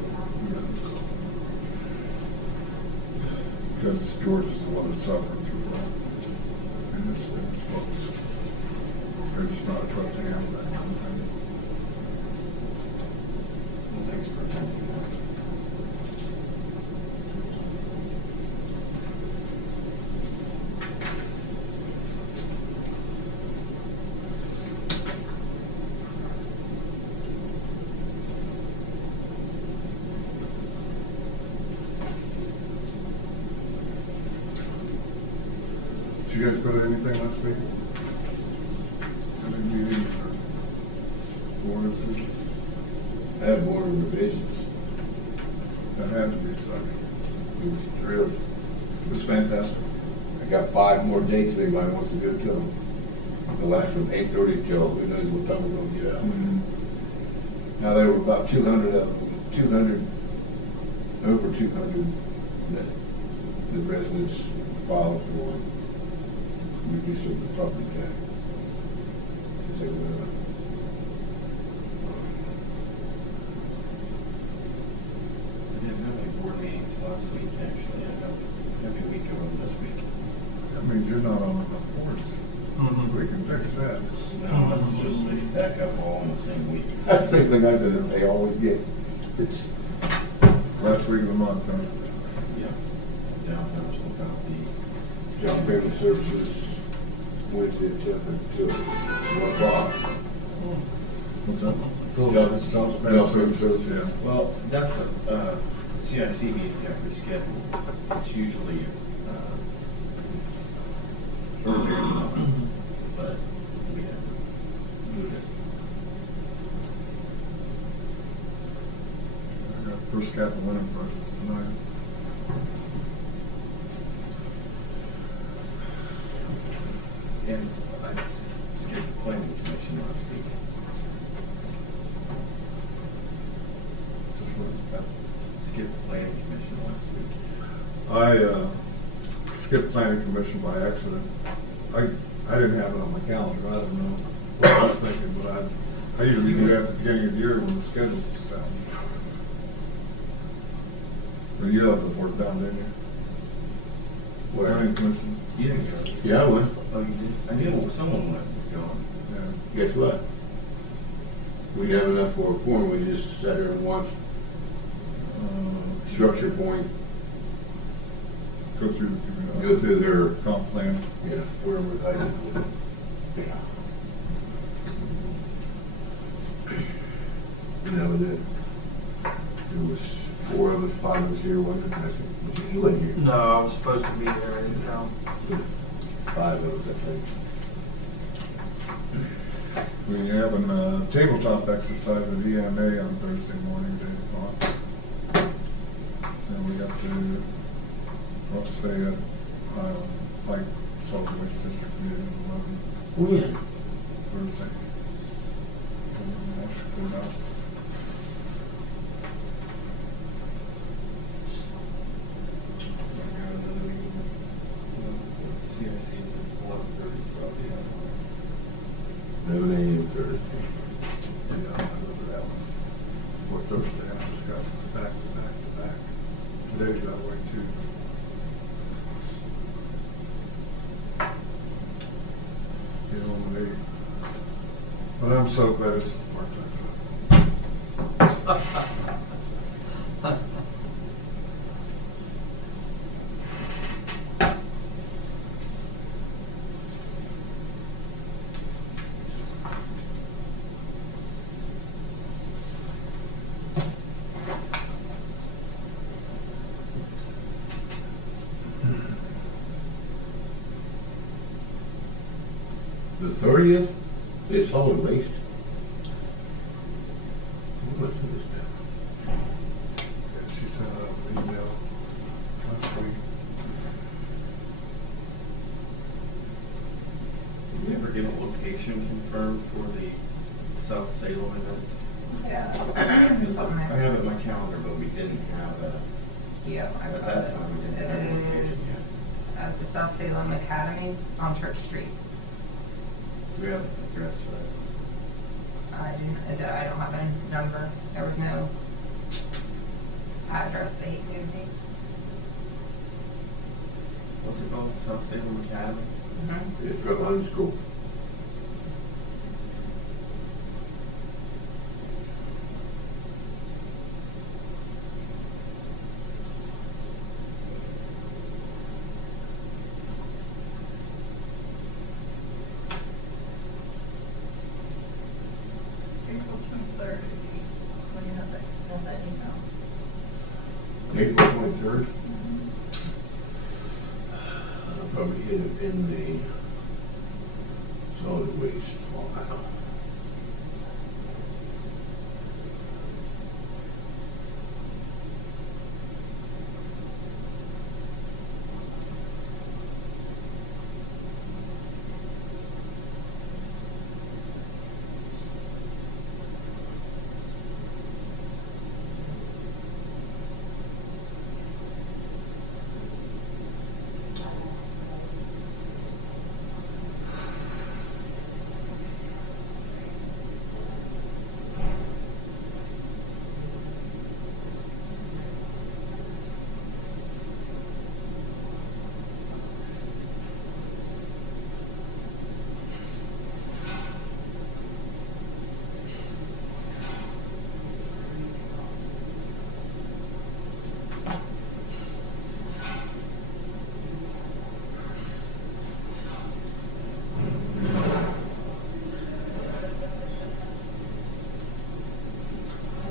Because George is the one that's suffering through that. And it's folks, they're just not equipped to handle that kind of thing. Well, thanks for attending that. Did you guys go to anything last week? Any meetings or board issues? I had board revisions. That had to be exciting. It was thrilled. It was fantastic. I got 5 more dates if anybody wants to go to them. The last from 8:30 till who knows what time we're gonna get out. Now there were about 200 of them, over 200 that the residents filed for reduce of the property tax. She said, I didn't have any board meetings last week, actually. I have every week of them this week. That means you're not on enough boards. We can fix that. No, it's just they stack up all in the same week. that's the same thing I said, they always get. It's, Last week of the month, huh? Yeah. Downtown Chillicothe. John Family Services, Wednesday till 1 o'clock. What's that? John Family Services, Yeah. Well, that's a CIC meeting that we schedule. It's usually earlier in the month, but we have moved it. I got first capital winning prizes tonight. And I skipped planning commission last week. Just what- Skipped planning commission last week. I skipped planning commission by accident. I didn't have it on my calendar, I don't know what I was thinking, but I usually do that at the beginning of the year when the schedule's down. But you have the work done, didn't you? Planning commission? You didn't go. Yeah, I went. Oh, you did? I knew someone went, going. Yeah. Guess what? We didn't have enough for a forum, we just sat there and watched Structure Point Go through, go through their, comp plan. yeah, wherever I did. Yeah. And that was it. There was 4 of us, 5 of us here, wasn't it? I think, you wasn't here. No, I was supposed to be there, I didn't come. 5 of us, I think. We have a tabletop exercise at EMA on Thursday morning, 8 o'clock. And we got to, let's stay at Pike Solid Waste District meeting at 11 When? Thursday. National Courthouse. CIC, 11:30, so, yeah. 11 a.m. Thursday. Yeah, I remember that one. Or Thursday, I just got back to back to back. Today's that way too. Get home at 8. But I'm so glad it's part-time. The 30th is solid waste. Who must have this down? Yeah, she sent out an email last week. Did we ever get a location confirmed for the South Salem event? Yeah. I have it in my calendar, but we didn't have a, Yeah, at I've got that it. time, we didn't It have a location is yet. at the South Salem Academy on Church Street. Do we have an address for that? I don't have a number. There was no address they gave me. What's it called? South Salem Academy? Mhm. It's right behind the school. April 23rd, so you have that email. April 23rd. I'll probably get it in the solid waste file.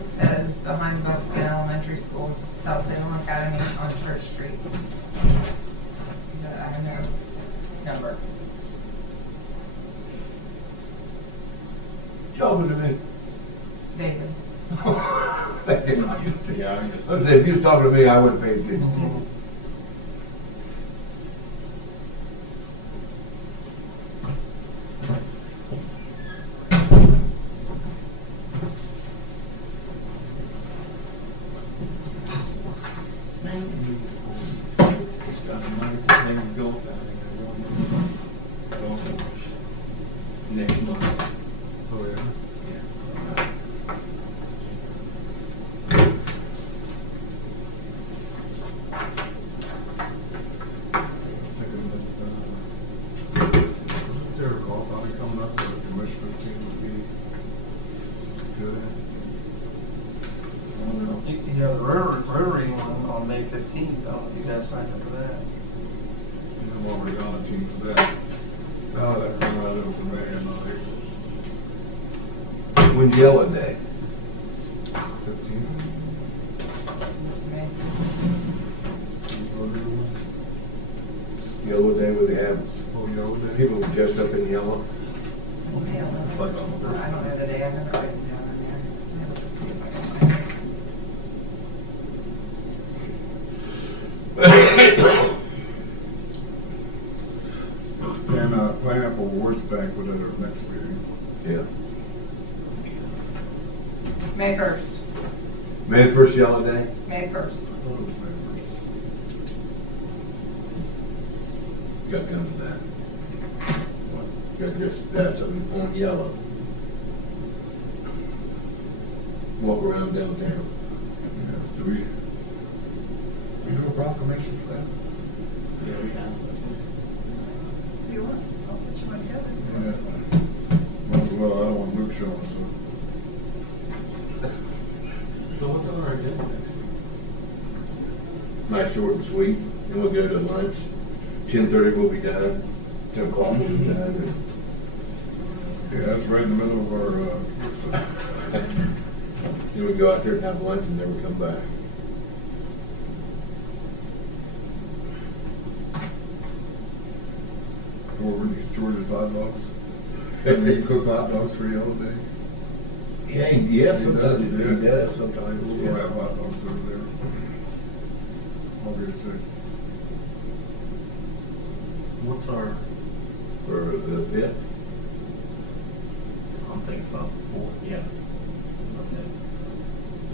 It says behind Buckskin Elementary School, South Salem Academy on Church Street. But I have no number. Talking to me. David. That didn't used to. Yeah, I just. Let's say, if you was talking to me, I wouldn't pay attention to you. It's got a nice name, Oh, yeah. Wasn't there a golf outing coming up that the commissioner team would be good at? You have the Rotary one on May 15th. I don't know if you guys signed up for that. You know, while we're on a team for that. Oh, that come out of the man, When's Yellow Day? 15. May. Yellow Day where they have Oh, Yellow Day? people dressed up in yellow. It's like on the first I don't know night. the day, I have it written down in there. Let's see if I can find it. And Pineapple Awards Banquet at our next meeting. Yeah. May 1st, May the first Yellow Day? May 1st. I thought it was May 1st. You got guns in that. You got just have something on yellow. Walk around downtown. Yeah, do we do a proclamation for that? Yeah, we have. You want, I'll put you one together. Yeah. Might as well, I don't want Luke showing, So what's on our agenda next week? Nice, short and sweet. Then we'll go to lunch. 10:30 we'll be done. 10 o'clock we'll be done. so. Yeah, that's right in the middle of our, Then we go out there and have lunch and never come back. or we get George's hot dogs. And they cook hot dogs for Yellow Day. Yeah, sometimes He he does, yeah. does, sometimes, We'll yeah. have hot dogs over there. August 6th. What's our, For the 5th. I'm thinking about the 4th, yeah. Okay.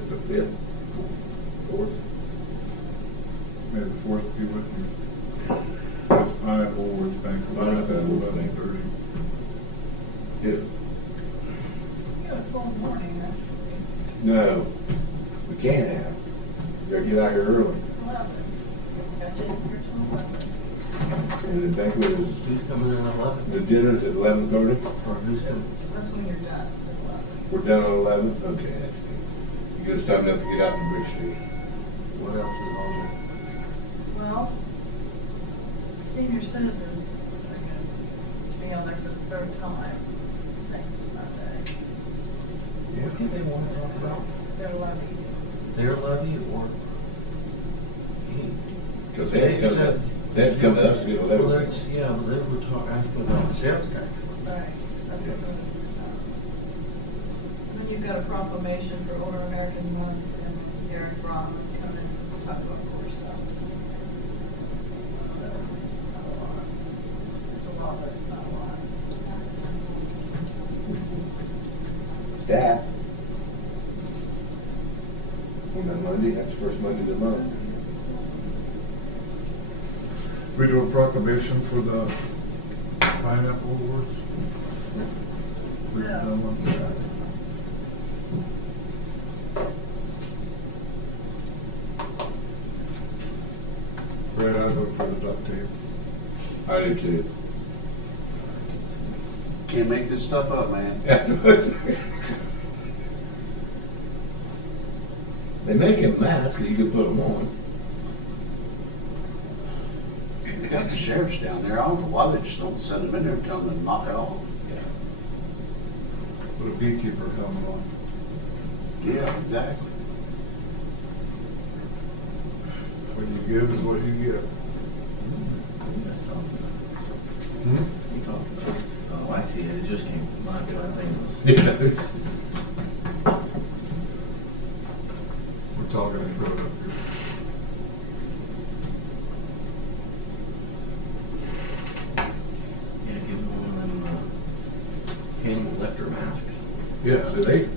The 5th. 4th. May the 4th be with you. It's Pineapple Awards Banquet at Pineapple Awards 11:30. Yeah. You got a full morning, actually. No, we can't have. You gotta get out here early. 11. Got you here till 11. And the banquet is, Who's coming in at 11? the dinner's at 11:30. Or who's coming? That's when you're done, at 11. We're done at 11? Okay, that's good. You get us time enough to get out to Bridge Street. What else is on there? Well, senior citizens are going to be on there for the third time next Monday. What do they want to talk about? They're levy. Their levy or? Because they had to come to us to get a Well, levy. that's, yeah, but they were asking about sales tax. Right. That's what we're going to discuss. Then you've got a proclamation for Older American Month, and Derek Braun is coming to talk about core stuff. So, not a lot. It's a lot, but it's not a lot. Staff. On that Monday, that's the first Monday of the month. We do a proclamation for the Pineapple Awards. We've Yeah. done one for that. Brad, I vote for the duct tape. I do too. Can't make this stuff up, man. They make him masks that you can put them on. They got the sheriffs down there. I don't know why they just don't send them in there and tell them to knock it off. Put a beekeeper helmet on. Yeah, exactly. What you give is what you get. Hmm? You talked about it. Oh, I see it. It just came to mind, but I think it was. We're talking in code up here. Yeah, give them one of them animal lifter masks. Yeah, so the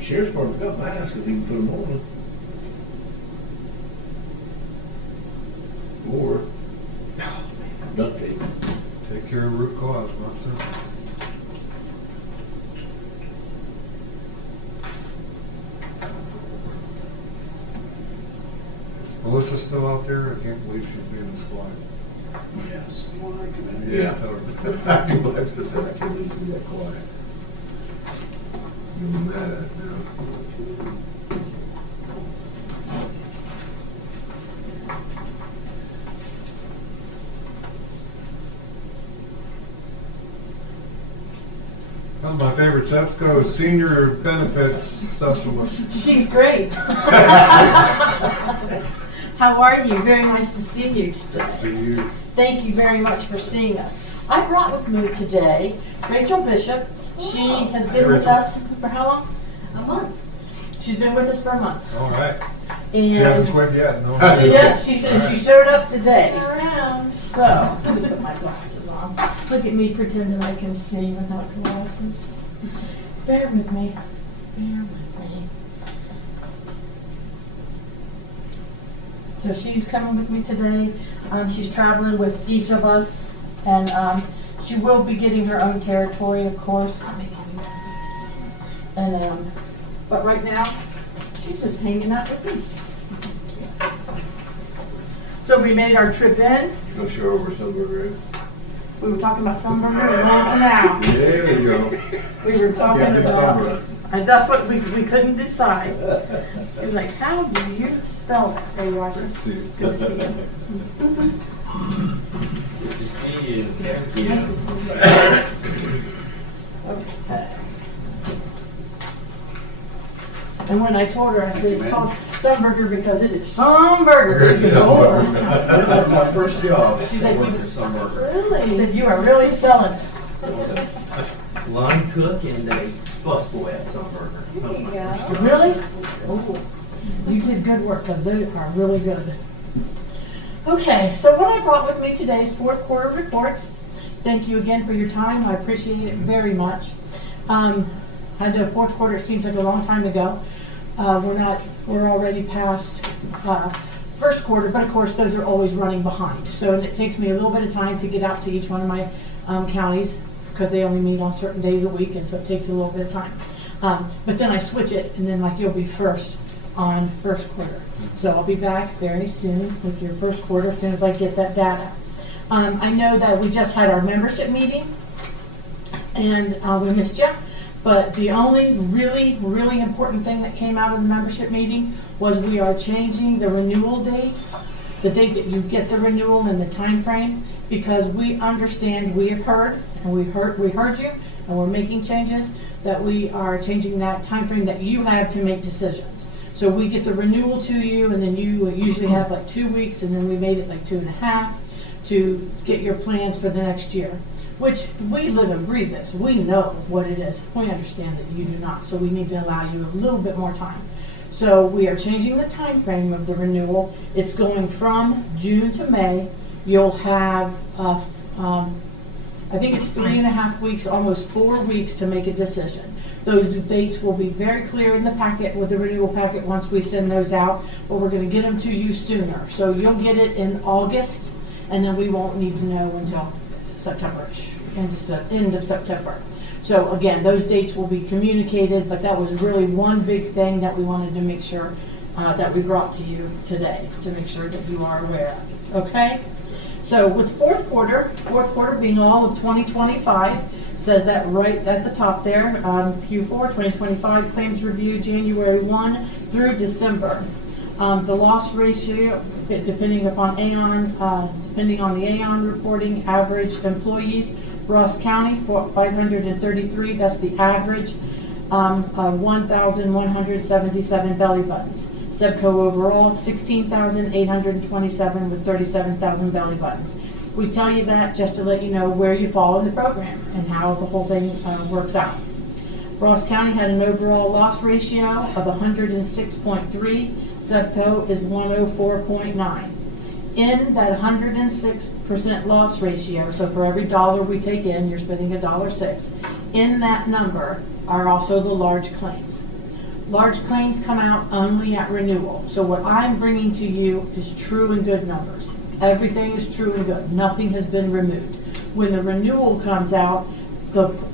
sheriff's department's got masks that you can put them on. Or duct tape. Take care of root cause, what's that? Melissa still out there? I can't believe she's being a squad. Yes, you want to recommend? Yeah, tell her. I can't believe she's that quiet. You're mad at us now. Well, my favorite SEPSCO senior benefits specialist. She's great. How are you? Very nice to see you today. See you. Thank you very much for seeing us. I brought with me today Rachel Bishop. She has been with us for how long? A month. She's been with us for a month. All right. And She hasn't quit yet. No. yeah, she showed up today. Around. So let me put my glasses on. Look at me pretending I can see without glasses. Bear with me. Bear with me. So she's coming with me today. She's traveling with each of us, and she will be getting her own territory, of course. And but right now, she's just hanging out with me. So we made our trip in. Go show over Sunburger. We were talking about Sunburger and Long Canal. There you go. We were talking Yeah, about, Sunburger. and that's what we couldn't decide. She was like, how do you spell that? There you are. Good to see you. Good to see you. Good to see you. Thank you. Nice to see you. Okay. And when I told her, I said, it's called Sunburger because it is Sunburger. She said, "Oh, that sounds good." That was my first job. She's I like, worked at Sunburger. Really? She said, you are really selling it. Line cook and a busboy at Sunburger. That was my first job. Really? Oh, you did good work because they are really good. Okay, so what I brought with me today is fourth quarter reports. Thank you again for your time. I appreciate it very much. I know fourth quarter seems like a long time ago. We're already past first quarter, but of course those are always running behind. So it takes me a little bit of time to get out to each one of my counties because they only meet on certain days a week, and so it takes a little bit of time. But then I switch it, and then like you'll be first on first quarter. So I'll be back very soon with your first quarter as soon as I get that data. I know that we just had our membership meeting, and we missed you. But the only really, really important thing that came out of the membership meeting was we are changing the renewal date, the date that you get the renewal and the time frame, because we understand, we have heard, and we heard you, and we're making changes, that we are changing that time frame that you have to make decisions. So we get the renewal to you, and then you usually have like 2 weeks, and then we made it like 2.5 to get your plans for the next year. Which we live and breathe this. We know what it is. We understand that you do not. So we need to allow you a little bit more time. So we are changing the time frame of the renewal. It's going from June to May. You'll have, I think it's 3.5 weeks, almost 4 weeks to make a decision. Those dates will be very clear in the packet with the renewal packet once we send those out, but we're going to get them to you sooner. So you'll get it in August, and then we won't need to know until September-ish, end of September. So again, those dates will be communicated, but that was really one big thing that we wanted to make sure that we brought to you today, to make sure that you are aware of. Okay? So with fourth quarter being all of 2025, says that right at the top there, Q4 2025 claims review January 1 through December. The loss ratio, depending on the Aon reporting, average employees, Ross County, 533, that's the average, 1,177 belly buttons. SEPSCO overall, 16,827 with 37,000 belly buttons. We tell you that just to let you know where you fall in the program and how the whole thing works out. Ross County had an overall loss ratio of 106.3. SEPSCO is 104.9. In that 106% loss ratio, so for every dollar we take in, you're spending $1.06. In that number are also the large claims. Large claims come out only at renewal. So what I'm bringing to you is true and good numbers. Everything is true and good. Nothing has been removed. When the renewal comes out,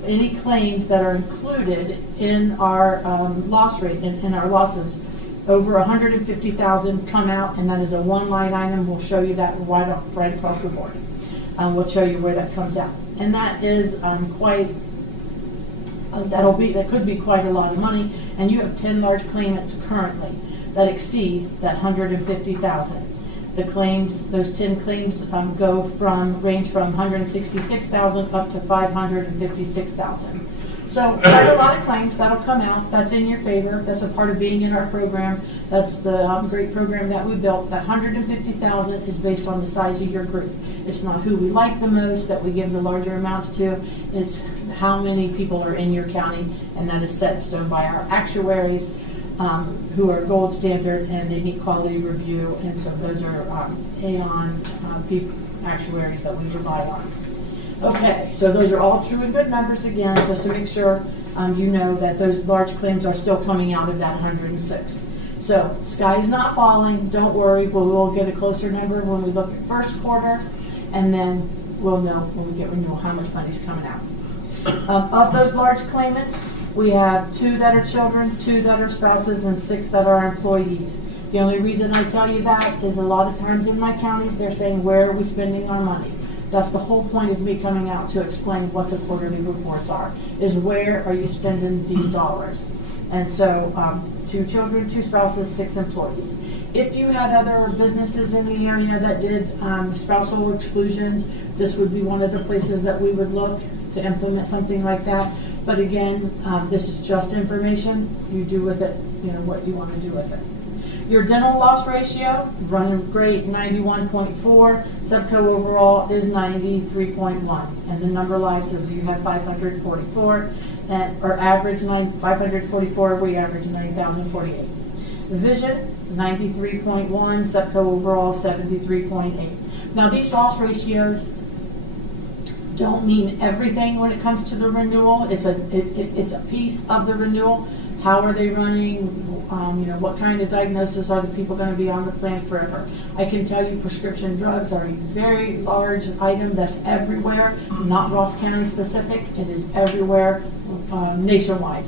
any claims that are included in our loss rate, in our losses, over 150,000 come out, and that is a one line item. We'll show you that right across the board. We'll show you where that comes out, and that is quite. That could be quite a lot of money, and you have 10 large claimants currently that exceed that 150,000. The claims, those 10 claims range from 166,000 up to 556,000. So quite a lot of claims that'll come out. That's in your favor. That's a part of being in our program. That's the great program that we built. That 150,000 is based on the size of your group. It's not who we like the most that we give the larger amounts to. It's how many people are in your county, and that is set in stone by our actuaries, who are gold standard, and they meet quality review. And so those are Aon actuaries that we rely on. Okay, so those are all true and good numbers again, just to make sure you know that those large claims are still coming out of that 106. So sky is not falling. Don't worry. We'll get a closer number when we look at first quarter, and then we'll know when we get renewal how much money's coming out. Of those large claimants, we have 2 that are children, 2 that are spouses, and 6 that are employees. The only reason I tell you that is a lot of times in my counties they're saying, where are we spending our money? That's the whole point of me coming out to explain what the quarterly reports are, is where are you spending these dollars? And so 2 children, 2 spouses, 6 employees. If you had other businesses in the area that did spousal exclusions, this would be one of the places that we would look to implement something like that. But again, this is just information. You do with it, what you want to do with it. Your dental loss ratio, running great, 91.4. Subco overall is 93.1. And the number of lives is you have 544, or average 544, we average 9,048. Vision, 93.1. Subco overall, 73.8. Now these loss ratios don't mean everything when it comes to the renewal. It's a piece of the renewal. How are they running? What kind of diagnosis are the people going to be on the plan forever? I can tell you prescription drugs are a very large item that's everywhere, not Ross County specific. It is everywhere, nationwide.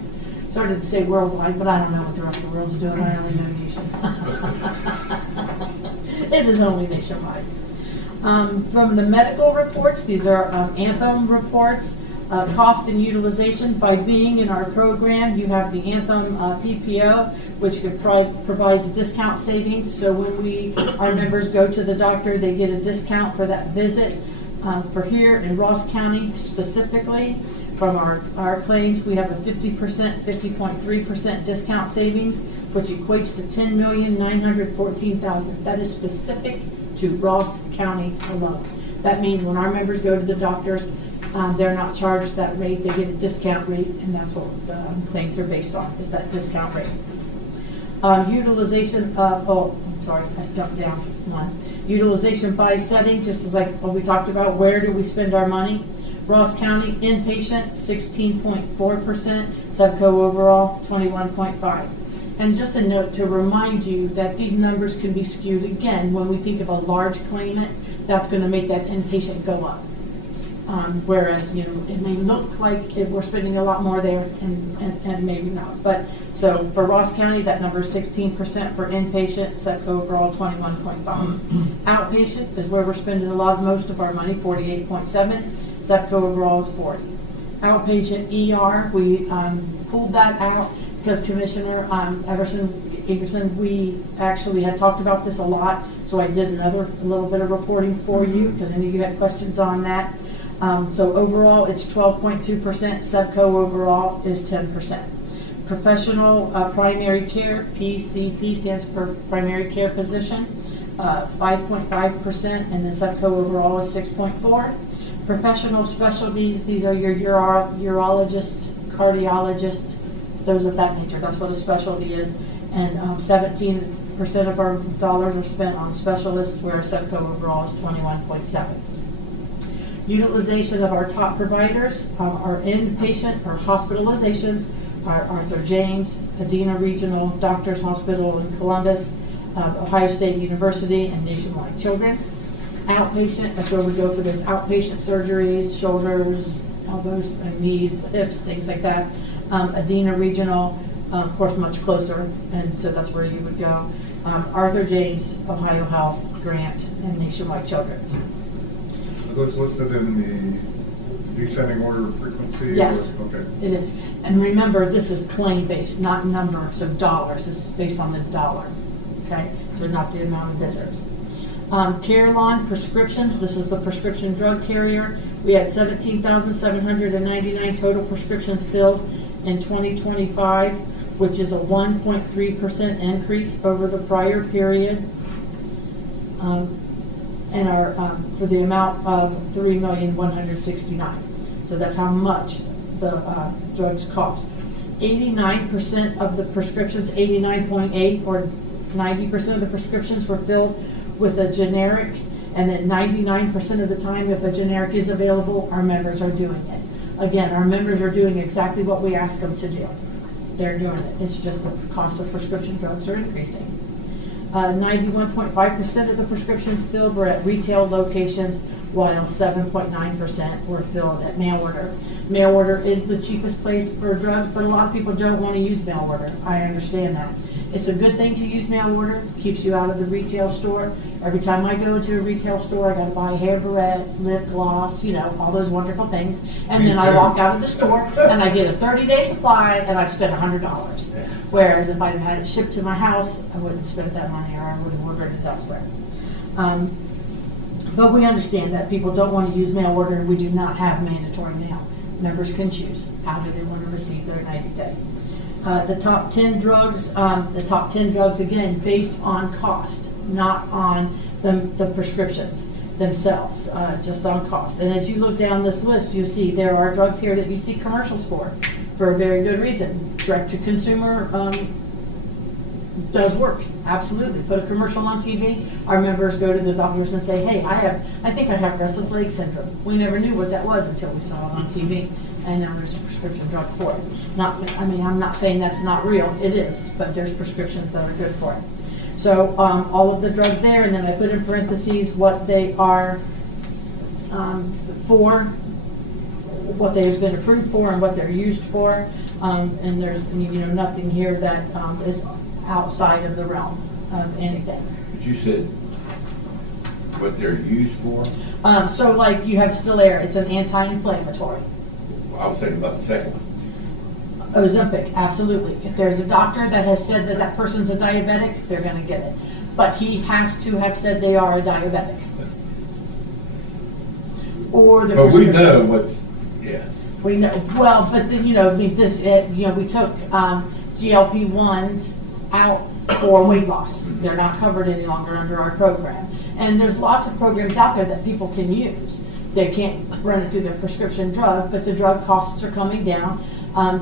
Started to say worldwide, but I don't know what the rest of the world's doing. I only know nation. It is only nationwide. From the medical reports, these are Anthem reports. Cost and utilization. By being in our program, you have the Anthem PPO, which provides discount savings. So when our members go to the doctor, they get a discount for that visit. For here in Ross County specifically, from our claims, we have a 50.3% discount savings, which equates to $10,914,000. That is specific to Ross County alone. That means when our members go to the doctors, they're not charged that rate, they get a discount rate, and that's what claims are based on, is that discount rate. Utilization I jumped down one. Utilization by setting, just as like what we talked about, where do we spend our money? Ross County inpatient, 16.4%, Subco overall, 21.5%. And just a note to remind you that these numbers can be skewed again when we think of a large claimant, that's going to make that inpatient go up. Whereas, it may look like we're spending a lot more there and maybe not. But so for Ross County, that number is 16% for inpatient, Subco overall 21.5. Outpatient is where we're spending most of our money, 48.7. Subco overall is 40. Outpatient ER, we pulled that out because Commissioner Everson, we actually had talked about this a lot. So I did a little bit of reporting for you because I knew you had questions on that. So overall, it's 12.2%. Subco overall is 10%. Professional primary care, PCP stands for primary care physician, 5.5%, and then Subco overall is 6.4%. Professional specialties, these are your urologists, cardiologists, those of that nature. That's what a specialty is. And 17% of our dollars are spent on specialists, where Subco overall is 21.7%. Utilization of our top providers, our inpatient or hospitalizations are Arthur James, Adena Regional Doctors Hospital in Columbus, Ohio State University, and Nationwide Children. outpatient, that's where we go for those outpatient surgeries, shoulders, elbows, knees, hips, things like that. Adena Regional, of course, much closer, and so that's where you would go. Arthur James, Ohio Health, Grant, and Nationwide Children's. Are those listed in the descending order of frequency? Yes, Okay. it is. And remember, this is claim-based, not number, so dollars. This is based on the dollar, okay? So not the amount of visits. Carelon prescriptions, this is the prescription drug carrier. We had 17,799 total prescriptions filled in 2025, which is a 1.3% increase over the prior period. And our for the amount of $3,169,000. So that's how much the drugs cost. 89% of the prescriptions, 89.8 or 90% of the prescriptions were filled with a generic, and then 99% of the time, if a generic is available, our members are doing it. Again, our members are doing exactly what we ask them to do. They're doing it. It's just the cost of prescription drugs are increasing. 91.5% of the prescriptions filled were at retail locations, while 7.9% were filled at mail order. Mail order is the cheapest place for drugs, but a lot of people don't want to use mail order. I understand that. It's a good thing to use mail order, keeps you out of the retail store. Every time I go into a retail store, I gotta buy hair barrette, lip gloss, you know, all those wonderful things. And then I walk out of the store and I get a 30-day supply and I spend $100. Whereas if I'd have had it shipped to my house, I wouldn't have spent that money, or I would have ordered it elsewhere. But we understand that people don't want to use mail order, and we do not have mandatory mail. Members can choose how do they want to receive their 90-day. The top 10 drugs, again, based on cost, not on the prescriptions themselves, just on cost. And as you look down this list, you see there are drugs here that you see commercials for a very good reason. Direct to consumer does work, absolutely. Put a commercial on TV, our members go to the doctors and say, hey, I think I have restless leg syndrome. We never knew what that was until we saw it on TV, and now there's a prescription drug for it. I'm not saying that's not real, it is, but there's prescriptions that are good for it. So all of the drugs there, and then I put in parentheses what they are for, what they've been approved for, and what they're used for. And there's nothing here that is outside of the realm of anything. But you said what they're used for? So like you have Stillair, it's an anti-inflammatory. I was thinking about the second one. Ozempic, absolutely. If there's a doctor that has said that that person's a diabetic, they're going to get it. But he has to have said they are a diabetic. Or the But we know what's, yes. We know, well, but we took GLP-1s out for weight loss. They're not covered any longer under our program. And there's lots of programs out there that people can use. They can't run it through their prescription drug, but the drug costs are coming down.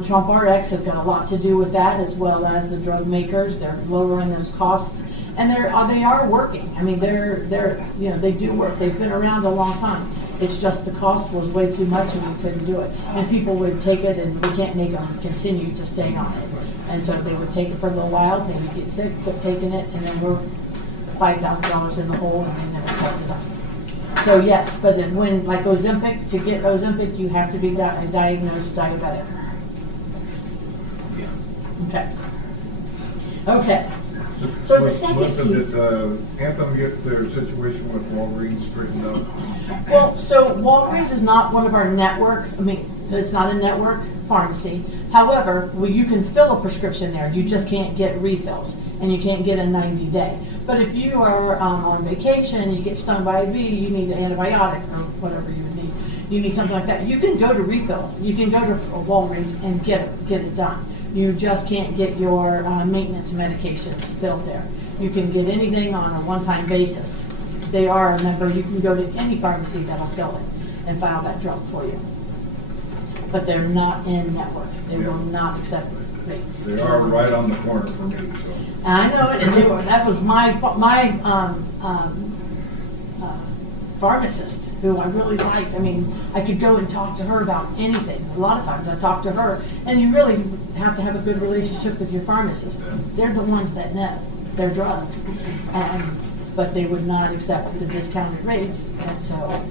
Trump RX has got a lot to do with that, as well as the drug makers. They're lowering those costs, and they are working. I mean, they do work. They've been around a long time. It's just the cost was way too much, and we couldn't do it. And people would take it, and we can't make them continue to stay on it. And so they would take it for a little while, maybe get sick, quit taking it, and then we're $5,000 in the hole, and they never cut it up. So yes, but then when, like Ozempic, to get Ozempic, you have to be diagnosed diabetic. Okay. Okay. So the second piece. Did Anthem get their situation with Walgreens straightened out? Well, so Walgreens is not one of our network. I mean, it's not a network pharmacy. However, you can fill a prescription there. You just can't get refills, and you can't get a 90-day. But if you are on vacation, you get stung by a bee, you need an antibiotic or whatever you need. You need something like that. You can go to refill. You can go to Walgreens and get it done. You just can't get your maintenance medications filled there. You can get anything on a one-time basis. They are a member. You can go to any pharmacy that'll fill it and file that drug for you. But they're not in network. They will not accept rates. They are right on the corner for me. So. I know it, and that was my pharmacist, who I really liked. I mean, I could go and talk to her about anything. A lot of times I talk to her, and you really have to have a good relationship with your pharmacist. They're the ones that know their drugs. And but they would not accept the discounted rates, and so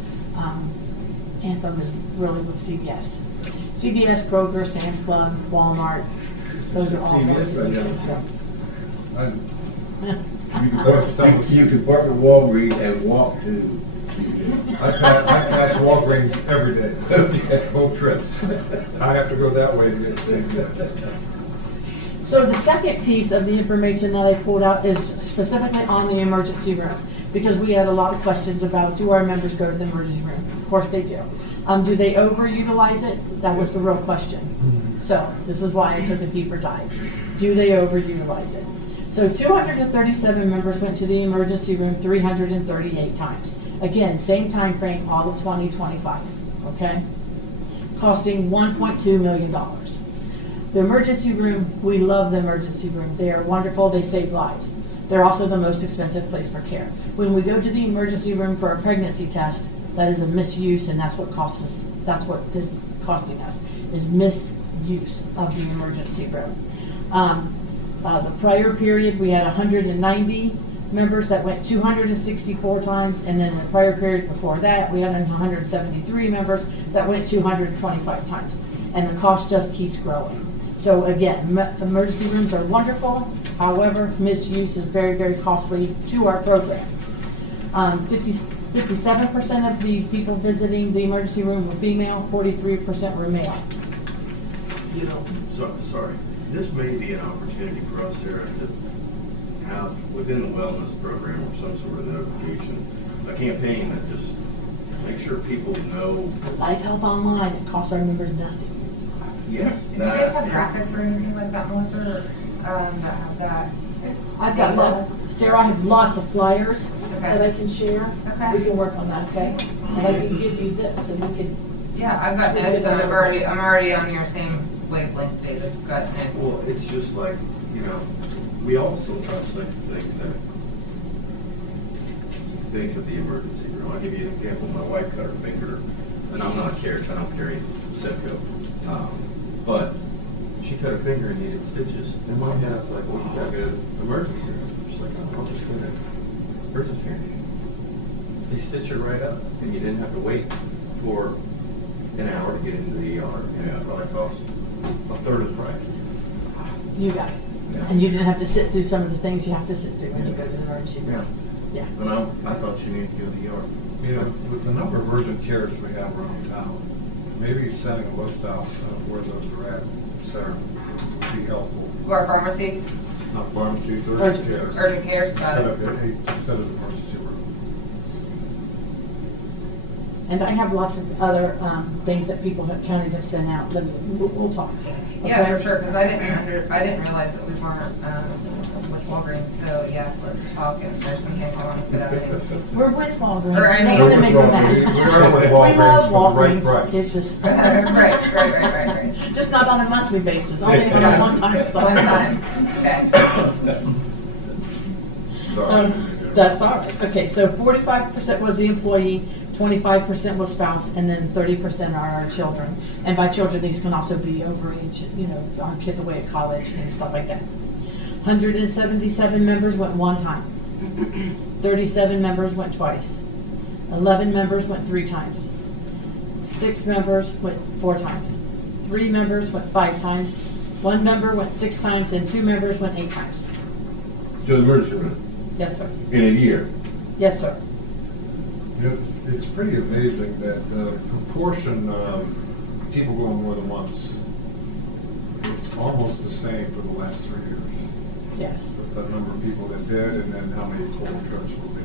Anthem is really with CVS. CVS, Kroger, Sam's Club, Walmart, those are all CVS, ones that right, we yeah. can You can park at Walgreens and walk to. I pass Walgreens every day, both trips. I have to go that way to get to CVS. So the second piece of the information that I pulled out is specifically on the emergency room, because we had a lot of questions about, do our members go to the emergency room? Of course they do. Do they overutilize it? That was the real question. So this is why I took a deeper dive. Do they overutilize it? So 237 members went to the emergency room 338 times. Again, same time frame, all of 2025, okay? Costing $1.2 million. The emergency room, we love the emergency room. They are wonderful, they save lives. They're also the most expensive place for care. When we go to the emergency room for a pregnancy test, that is a misuse, and that's what costs us, that's what is costing us, is misuse of the emergency room. The prior period, we had 190 members that went 264 times, and then the prior period before that, we had 173 members that went 225 times. And the cost just keeps growing. So again, emergency rooms are wonderful. However, misuse is very, very costly to our program. 57% of the people visiting the emergency room were female, 43% were male. You know, sorry, this may be an opportunity for us, Sarah, to have within the wellness program or some sort of notification, a campaign that just makes sure people know. Life Health Online, it costs our members nothing. Yes. Do you guys have graphics or anything like that, Melissa, that have that? I've got lots, Sarah, I have lots of flyers that I can share. Okay. We can work on that, okay? And I can give you this, and we can. Yeah, I've got notes, and I'm already on your same wavelength, David. I've got notes. Well, it's just like, you know, we also try to think of things that you think of the emergency room. I'll give you an example. My wife cut her finger, and I'm not a carrier, I don't carry Sepco. But she cut her finger and needed stitches. In my head, I was like, well, you gotta go to the emergency room. She's like, oh, I'll just go to urgent care. They stitch her right up, and you didn't have to wait for an hour to get into the ER. And it probably cost a third of the price. You got it. Yeah. And you didn't have to sit through some of the things you have to sit through when you go to the emergency room. Yeah. And I thought she needed to go to the ER. You know, with the number of urgent cares we have around town, maybe sending a list out of where those are at, Sarah, would be helpful. Or pharmacies? Not pharmacies, urgent cares. Urgent cares, got it. Instead of the emergency room. And I have lots of other things that counties have sent out. We'll talk. Yeah, Okay? for sure, because I didn't realize that we weren't with Walgreens, so yeah, let's talk, and there's some things I want to put out there. We're with Walgreens. Or, I mean- We're gonna make them We mad. are with We Walgreens love for the right Walgreens. price. It's just. Right. Just not on a monthly basis, only on a one-time. One time, okay. Sorry. That's all right. Okay, so 45% was the employee, 25% was spouse, and then 30% are our children. And by children, these can also be overage, you know, our kids away at college and stuff like that. 177 members went one time. 37 members went twice. 11 members went 3 times. 6 members went 4 times. 3 members went 5 times. 1 member went 6 times, and 2 members went 8 times. To the emergency room Yes, sir. in a year. Yes, sir. You know, it's pretty amazing that the proportion of people going more than once, it's almost the same for the last 3 years. Yes. With the number of people that did and then how many total trips will be.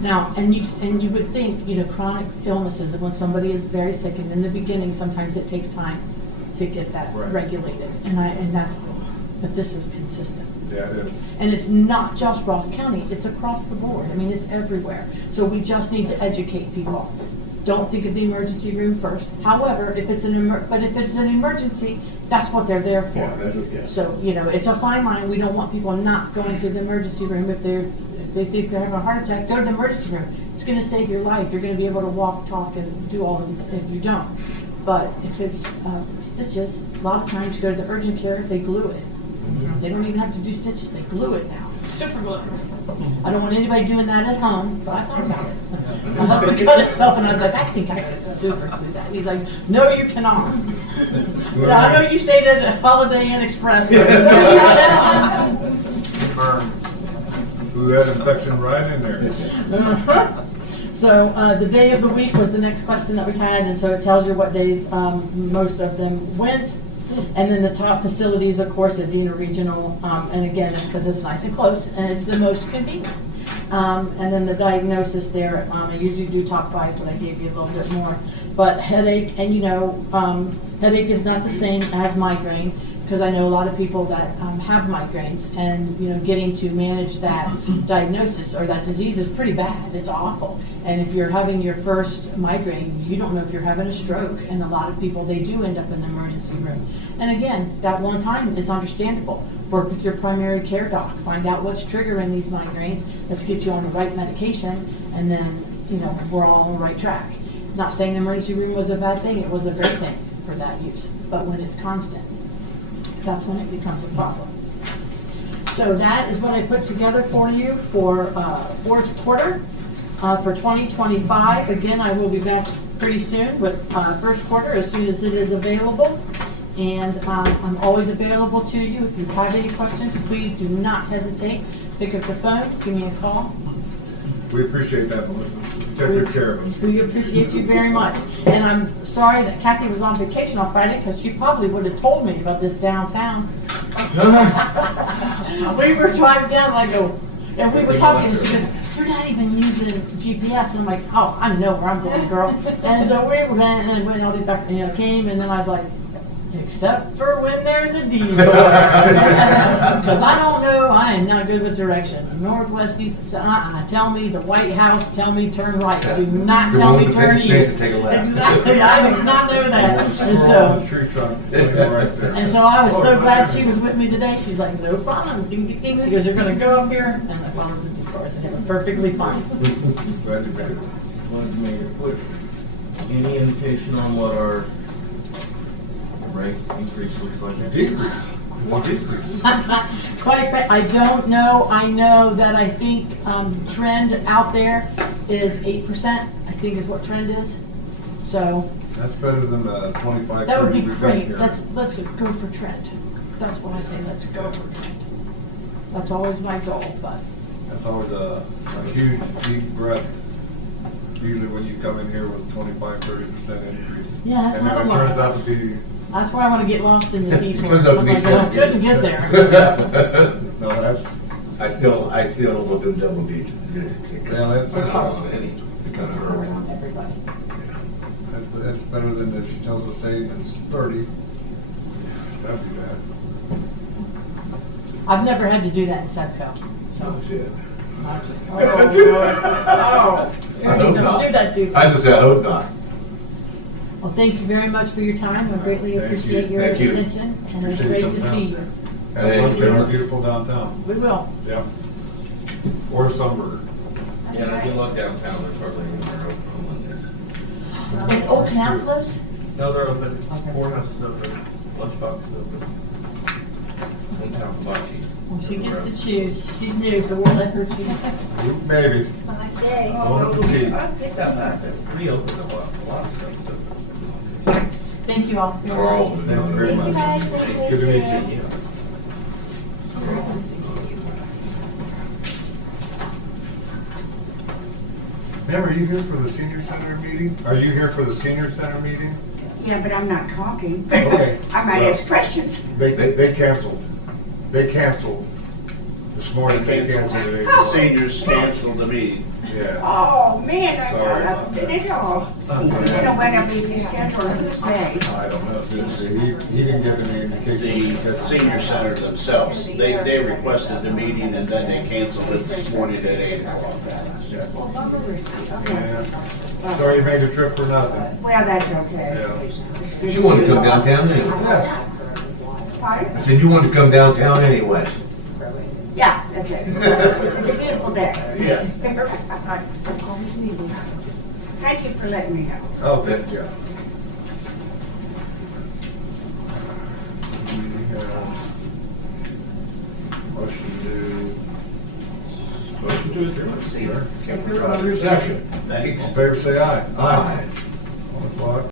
Now, and you would think, you know, chronic illnesses, when somebody is very sick, and in the beginning, sometimes it takes time to get that regulated, but this is consistent. Yeah, it is. And it's not just Ross County, it's across the board. I mean, it's everywhere. So we just need to educate people. Don't think of the emergency room first. However, if it's an emergency, that's what they're there for. Yeah, that's what, yeah. So, you know, it's a fine line. We don't want people not going to the emergency room. If they think they're having a heart attack, go to the emergency room. It's going to save your life. You're going to be able to walk, talk, and do all of it if you don't. But if it's stitches, a lot of times you go to the urgent care, they glue it. They don't even have to do stitches, they glue it now, super glue. I don't want anybody doing that at home, but I thought about it. My husband cut himself and I was like, I think I can super glue that. And he's like, no, you cannot. Yeah, I know you say that at Holiday Inn Express, but no, you cannot. Burns. So that infection right in there. Uh-huh. So the day of the week was the next question that we had, and so it tells you what days most of them went. And then the top facilities, of course, Adena Regional, and again, it's because it's nice and close, and it's the most convenient. And then the diagnosis there, I usually do top 5, but I gave you a little bit more. But headache, and headache is not the same as migraine, because I know a lot of people that have migraines, and getting to manage that diagnosis or that disease is pretty bad. It's awful. And if you're having your first migraine, you don't know if you're having a stroke, and a lot of people, they do end up in the emergency room. And again, that one time is understandable. Work with your primary care doc, find out what's triggering these migraines. Let's get you on the right medication, and then we're all on the right track. Not saying the emergency room was a bad thing, it was a great thing for that use. But when it's constant, that's when it becomes a problem. So that is what I put together for you for fourth quarter for 2025. Again, I will be back pretty soon with first quarter as soon as it is available. And I'm always available to you. If you have any questions, please do not hesitate. Pick up the phone, give me a call. We appreciate that, Melissa. Take good care of us. We appreciate you very much. And I'm sorry that Kathy was on vacation on Friday, because she probably would have told me about this downtown. We were driving down, and we were talking, and she goes, "You're not even using GPS." And I'm like, "Oh, I know where I'm going, girl." And so we went, and when all these back, came, and then I was like, except for when there's a detour. Because I don't know, I am not good with direction. Northwest, east, tell me the White House, tell me turn right. Do not tell me turn east. Exactly, I do not know that. And so I was so glad she was with me today. She's like, no problem, ding, ding, ding. She goes, you're going to go up here, and I followed the detours, and it was perfectly fine. Glad you made it. Wanted to make it quick. Any indication on what our rate increase looks like? Decrease. Decrease. I don't know. I know that I think trend out there is 8%, I think is what trend is. So That's better than the 25. that would be 30% great. here. Let's go for trend. That's what I say, let's go for trend. That's always my goal, but That's always a huge deep breath. Usually when you come in here with 25-30% increase. Yeah, that's and not then a it lot. turns out to be that's why I want to get lost in the details. Turns out to be I couldn't get there. no. That's I still don't want them double digits. that's on any. Because we're around everybody. it's better than if she tells us 8 and it's 30. That'd be bad. I've never had to do that in Sevco. Oh shit. Oh, I don't hope not. do that too. I just said I hope not. Well, thank you very much for your time. I greatly Thank you. appreciate your Thank you. attention, and it's Appreciate great to coming see out. you. Have Hey, lunch in very our much. beautiful downtown. We will. Yep. Or Sunburger. Yeah, and I do love downtown, there's hardly anywhere open on Mondays. Is Old Canal closed? No, they're open, Okay. courthouse is open, lunchbox is open. In town hibachi. Well, she gets to choose. She's new, so we'll let her choose. Maybe. Yay. Oh, no, I take that back, they've reopened a lot of stuff, so. Thank you all very Carl. much. Thank you very much. Good to meet you. Ma'am, are you here for the senior center meeting? Are you here for the senior center meeting? Yeah, but I'm not talking. Okay. I might ask questions. They canceled. They canceled. This morning they canceled it. The seniors canceled the meeting. Yeah. Oh, man, I Sorry thought I about did that. it all. I don't know when I'll be rescheduled this day. I don't know. He didn't give any indication. The senior center themselves, they requested the meeting and then they canceled it this morning at 8 o'clock. Yeah. Sorry you made a trip for nothing. Well, that's okay. Yeah. You wanted to come downtown anyway. Yeah. Pardon? I said you wanted to come downtown anyway. Yeah, that's it. It's a beautiful day. Yes. Thank you for letting me know. Oh, good, yeah. Motion to adjourn. See you. Second. Thanks. All in favor, say aye. Aye. All o'clock.